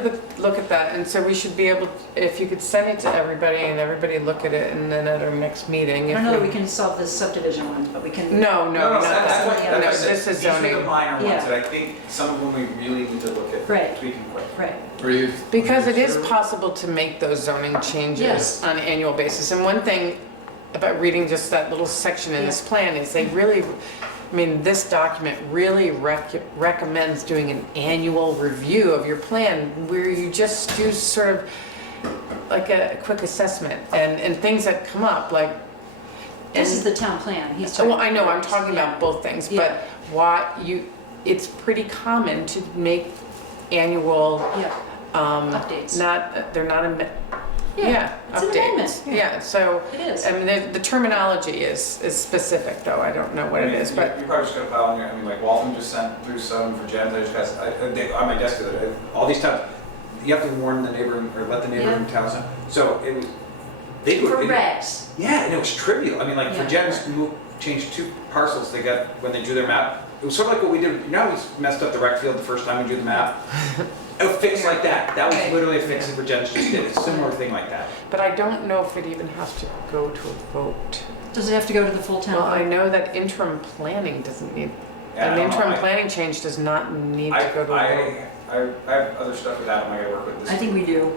that. look at that, and so we should be able, if you could send it to everybody and everybody look at it, and then at our next meeting, I if don't know that we can solve the subdivision one, but we can. No, not that's that. what- No, that's what I this said. is These are the zoning. minor ones Yeah. that I think some of them we really need to look at Right. tweaking quick. Right. Are you- Because are it you is sure? possible to make those zoning changes Yes. on an annual basis. And one thing about reading just that little section in this plan is they really, I mean, this document really recommends doing an annual review of your plan where you just do sort of like a quick assessment and things that come up, like. This is and- the town plan. He's talking. Well, I know, I'm talking Yeah. about both things, Yeah. but why you, it's pretty common to make annual, Yeah, updates. they're not, yeah, it's an amendment. updates. Yeah, so, It is. I mean, the terminology is specific though, I don't know what it is, but, You're probably just gonna pile in here, I mean, like Waltham just sent through some for Jen, they just guys, on my desk the other day, all these times, you have to warn the neighbor, or let the neighbor Yeah. in town, so it was, they do it. For regs. Yeah, and it was trivial, I mean, like for Yeah. Jen's changed 2 parcels they got when they drew their map, it was sort of like what we did, you know, we messed up the rec field the first time we drew the map? A fix like that, that was Right. literally a fix that Jen's just did, a similar thing like that. but I don't know if it even has to go to a vote. Does it have to go to the full town Well, I vote? know that interim planning doesn't need, Yeah, I an don't know, interim I- planning change does not need to go to a vote. I have other stuff with that, I gotta work with this. I think we do.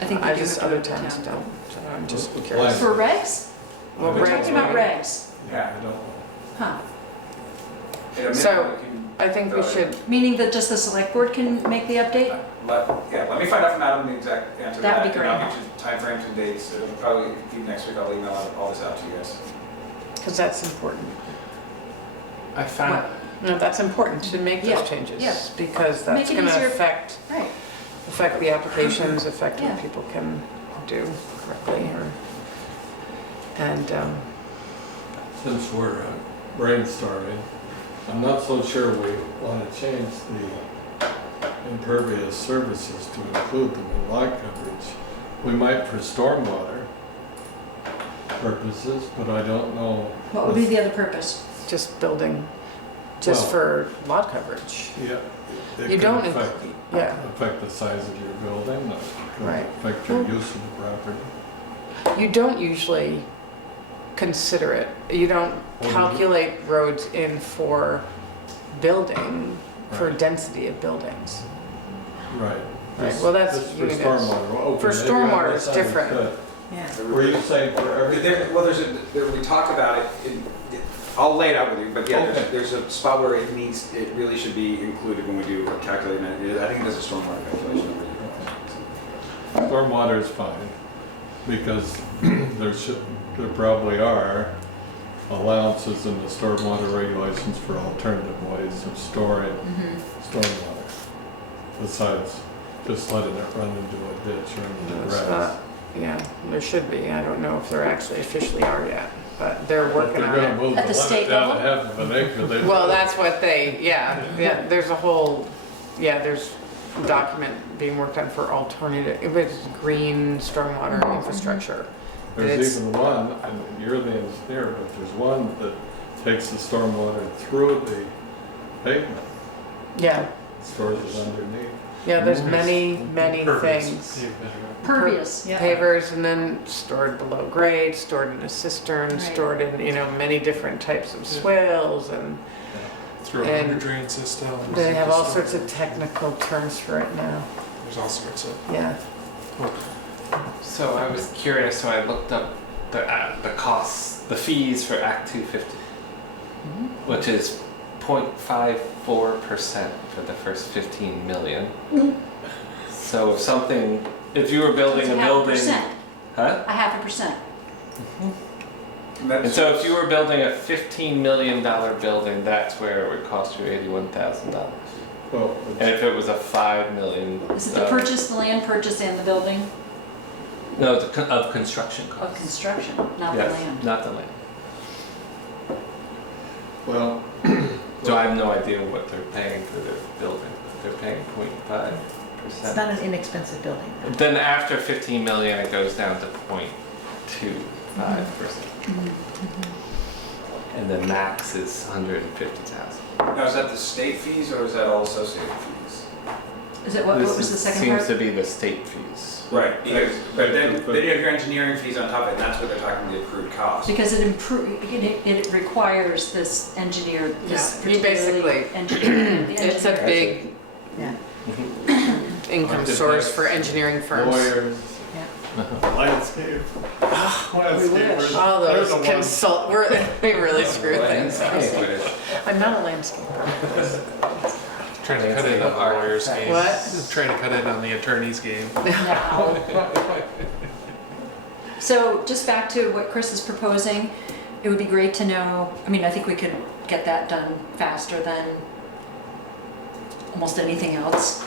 I think we I do have just, to other go to towns town. don't, so I'm just Well, curious. For regs? Well, We're regs talking about maybe. regs, Yeah. I don't know. huh? So- I think we should, Meaning that just the select board can make the update? Let me find out from Adam the exact answer to That that. would be And I'll great. get you timeframes and dates. It'll probably be next week. I'll email all this out to you guys. because that's important. I found, No, that's important to make Yeah, those changes. yeah. Because Make that's it gonna easier. affect Right. the applications, affect Yeah. what people can do correctly or, and, Since we're brainstorming, I'm not so sure we want to change the impervious surfaces to include them in lot coverage. We might for stormwater purposes, but I don't know. What would be the other purpose? just building, just Well- for lot coverage. Yeah. It You could don't, affect, yeah, affect the size of your building, it could Right. affect your use of the property. you don't usually consider it. You don't Well, calculate roads in for building, for Right. density of buildings. Right. Right, Just- well, that's just for units. stormwater. Well, okay, For maybe I stormwater, it's different. misunderstood. Yeah. Were you saying for everything? Well, we talk about it, I'll lay it out with you, but yeah, Okay. there's a spot where it really should be included when we do a calculation. I think there's a stormwater calculation over here. Stormwater is fine, because there probably are allowances in the stormwater regulations for alternative ways of storing stormwater, besides just letting it run into a ditch or into the It's grass. not- Yeah, there should be. I don't know if there actually officially are yet, but they're If working they're on gonna it. move the At the limit state down a level? half of an acre, they. Well, that's what they, yeah, there's a whole, there's a document being worked on for alternative, it was green stormwater infrastructure. There's It's- even one, and you're the engineer, but there's one that takes the stormwater through the pavement, Yeah, stores it underneath. yeah, there's many, many things. Pervious, yeah. Pavers and then stored below grade, stored in a cistern, Right. stored in, many different types of swales and Through And a under drain system. they have all sorts of technical terms for it now. There's all sorts of. Yeah. so I was curious, so I looked up the costs, the fees for Act 250, which is 0.54% for the first 15 million. So if you were building It's a a building, 0.5%. huh? 0.5%. And so if you were building a $15 million building, that's where it would cost you $81,000. Well, And if it was a $5 million, Is it the purchase, the land purchase and the building no, of construction of costs. construction, not the Yes, land? not the land. well, So I have no idea what they're paying for their building. They're paying It's 0.5%. not an inexpensive building. Then after 15 million, it goes down to 0.25%. And the max is 150,000. Now, is that the state fees or is that all associated fees? Is it, what was the second Seems part? to be the state fees. Right, because, but then you have your engineering fees on top of it, and that's what they're talking the accrued cost. Because it requires this engineer, this Yeah, you particularly basically- engineer. the It's a engineer. big Yeah. income source for engineering firms. lawyers, landscape, landscapers. All They're those the ones- we really screw things up. Landscapers. I'm not a landscaper. Trying to cut in on the lawyer's game. What? Trying to cut in on the attorney's game. So just back to what Chris is proposing, it would be great to know, I mean, I think we could get that done faster than almost anything else.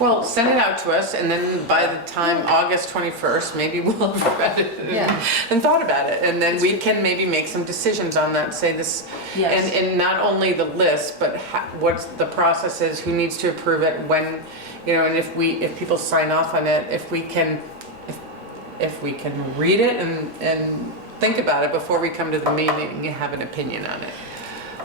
Well, send it out to us, and then by the time August 21st, maybe we'll have read it Yeah. and thought about it, and then we can maybe make some decisions on that, say this, Yes. and not only the list, but what the process is, who needs to approve it, when, you know, and if people sign off on it, if we can read it and think about it before we come to the meeting and have an opinion on it.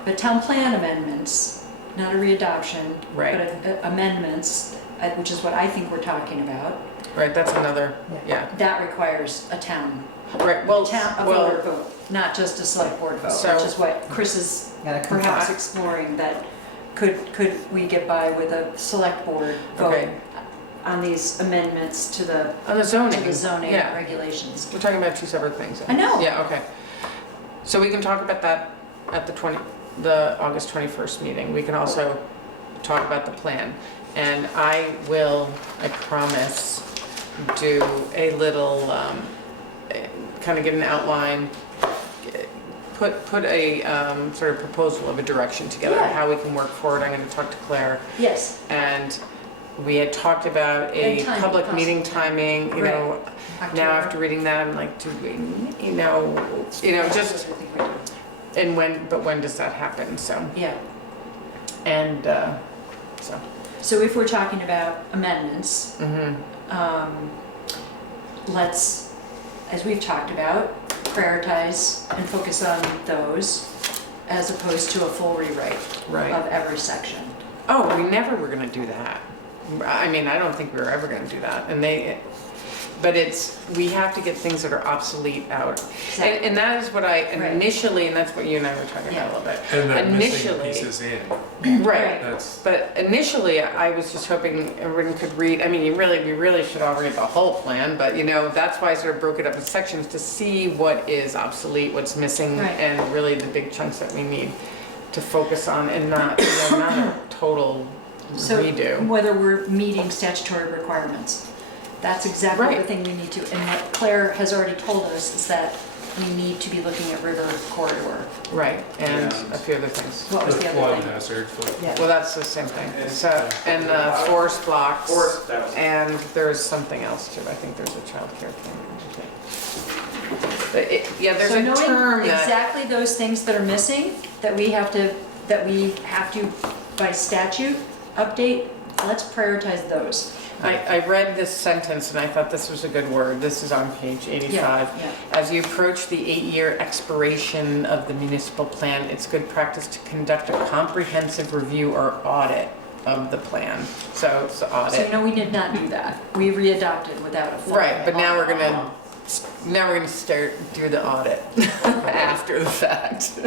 But town plan amendments, not a readoption, Right. but amendments, which is what I think we're talking about, Right, that's another, yeah. that requires a town, Right, well, a voter vote, not just a select board vote, So- which is what Chris is Gotta come perhaps back. exploring, that could we get by with a select board vote Okay. on these amendments to the on the zoning. Yeah. regulations. We're talking about two separate things. I know. Yeah, okay. So we can talk about that at the August 21st meeting. We can also talk about the plan. And I promise, do a little, kind of get an outline, put a sort of proposal of a direction together, Yeah. how we can work forward. I'm gonna talk to Claire. Yes. And we had talked about a And timing, public meeting possible timing, you Right. know. Now after reading that, I'm like, do we, you know, just, and when does that happen, so, Yeah. and, so. So if we're talking about amendments, Mhm. let's, as we've talked about, prioritize and focus on those as opposed to a full rewrite Right. of every section. Oh, we never were gonna do that. I mean, I don't think we were ever gonna do that, but we have to get things that are obsolete out. And that is what Right. initially, and that's what you and I were talking about a little bit. And then missing Initially- pieces in. Right. That's, But initially, I was just hoping everyone could read, I mean, we really should all read the whole plan, but you know, that's why I sort of broke it up in sections to see what is obsolete, what's missing, Right. and really the big chunks that we need to focus on, and not, you know, not a total So redo. whether we're meeting statutory requirements, that's exactly the Right. thing we need to, and what Claire has already told us is that we need to be looking at river corridor. Right, and Yeah. a few other things. What was the the other flood thing? hazard. Yeah. Well, that's the same thing. So, and forest blocks. Forest, that was- And there's something else too. I think there's a childcare thing. But yeah, there's So a knowing term that, exactly those things that are missing, that we have to by statute update, let's prioritize those. I read this sentence and I thought this was a good word. This is on page 85. Yeah. As you approach the 8-year expiration of the municipal plan, it's good practice to conduct a comprehensive review or audit of the plan. So it's the So audit. we did not do that. We readopted without a full. Right, but now we're gonna start do the audit after the fact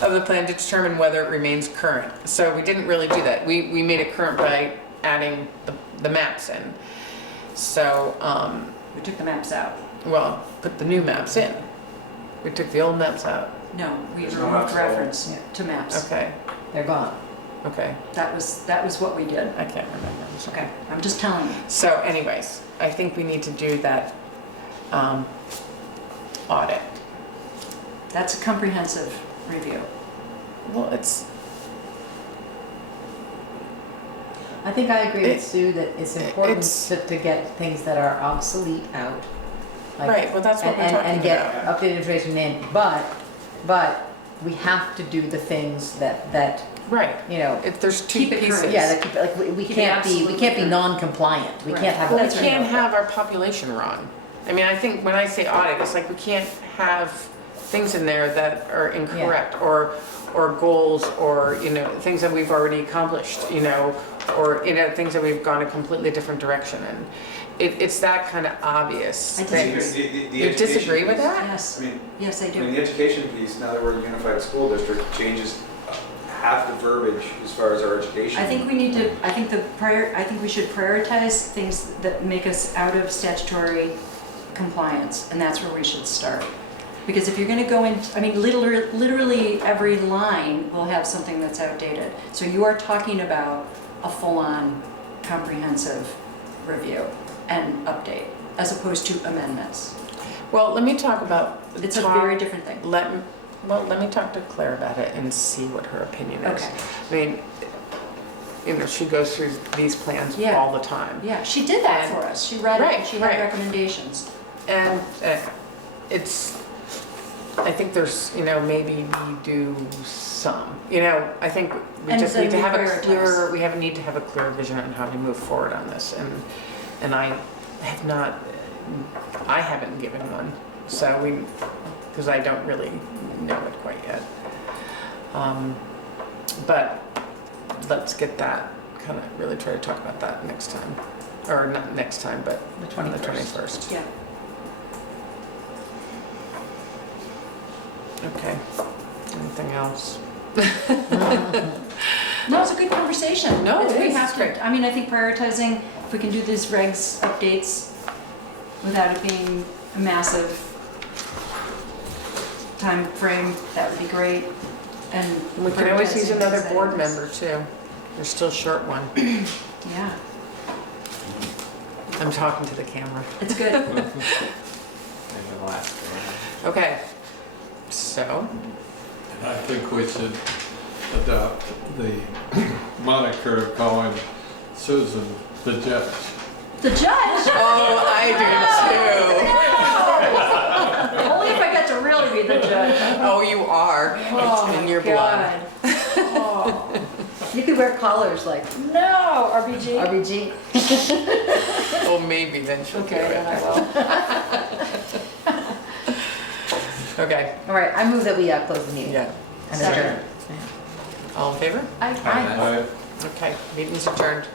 of the plan to determine whether it remains current. So we didn't really do that. We made it current by adding the maps in. So, We took the maps out. well, put the new maps in. We took the old maps out. No, we There's no removed maps at all. reference Yeah. to maps. Okay, They're gone. okay. That was what we did. I can't remember. I'm sorry. Okay, I'm just telling you. So anyways, I think we need to do that audit. That's a comprehensive review. Well, it's, I think I agree It- with Sue that it's important it's- to get things that are obsolete out. like- right, well, that's what we're and talking get about. updated information in, but we have to do the things that, Right, you know, if there's two Keep it pieces. current. yeah, that keep, like, we Keep it can't be absolutely current. non-compliant. We Right. can't have. Well, we That's can't right. have our population wrong. I mean, I think when I say audit, it's like we can't have things in there that are incorrect, or goals, or, you know, things that we've already accomplished, you know, or, you know, things that we've gone a completely different direction in. It's that kind of obvious I things. disagree. The You education disagree with piece- that? Yes, I mean, yes, I I mean, do. the education piece, now that we're a unified school district, changes half the verbiage as far as our education. I think we need to, I think we should prioritize things that make us out of statutory compliance, and that's where we should start. Because if you're gonna go in, I mean, literally every line will have something that's outdated. So you are talking about a full-on comprehensive review and update, as opposed to amendments. Well, let me talk about. It's a very different thing. Let me talk to Claire about it and see what her opinion is. Okay. I mean, you know, she goes through these plans Yeah. all the time. Yeah, she did that And- for us. She read it, Right, and she right. had recommendations. And it's, I think there's, you know, maybe we do some, you know, I think we And just then need to we have a prioritize. clear, we have a need to have a clear vision on how to move forward on this. And I have not, I haven't given one, so because I don't really know it quite yet. But let's get that, kind of really try to talk about that next time. Or not next time, but The on the 21st. 21st. Yeah. Okay. Anything else? No, it's a good conversation. No, it We is. have It's to, great. I mean, I think prioritizing, if we can do these regs updates without it being a massive time frame, that would be great. And We can always use prioritizing another these board items. member too. We're still short one. Yeah, I'm talking to the camera. it's good. Maybe the last one. Okay. So, And I think we should adopt the moniker of calling Susan the judge. The judge? oh, I No! Only if I get to really be the judge. do too. Oh, you are. Oh It's in my your blood. God. Oh. You could wear collars like No, RBG. RBG. Oh, maybe then she'll do Okay, then I it. will. Okay. All right, I move that we close the meeting. Yeah. And Second. adjourn. All in favor? I I Okay. Meeting's adjourned.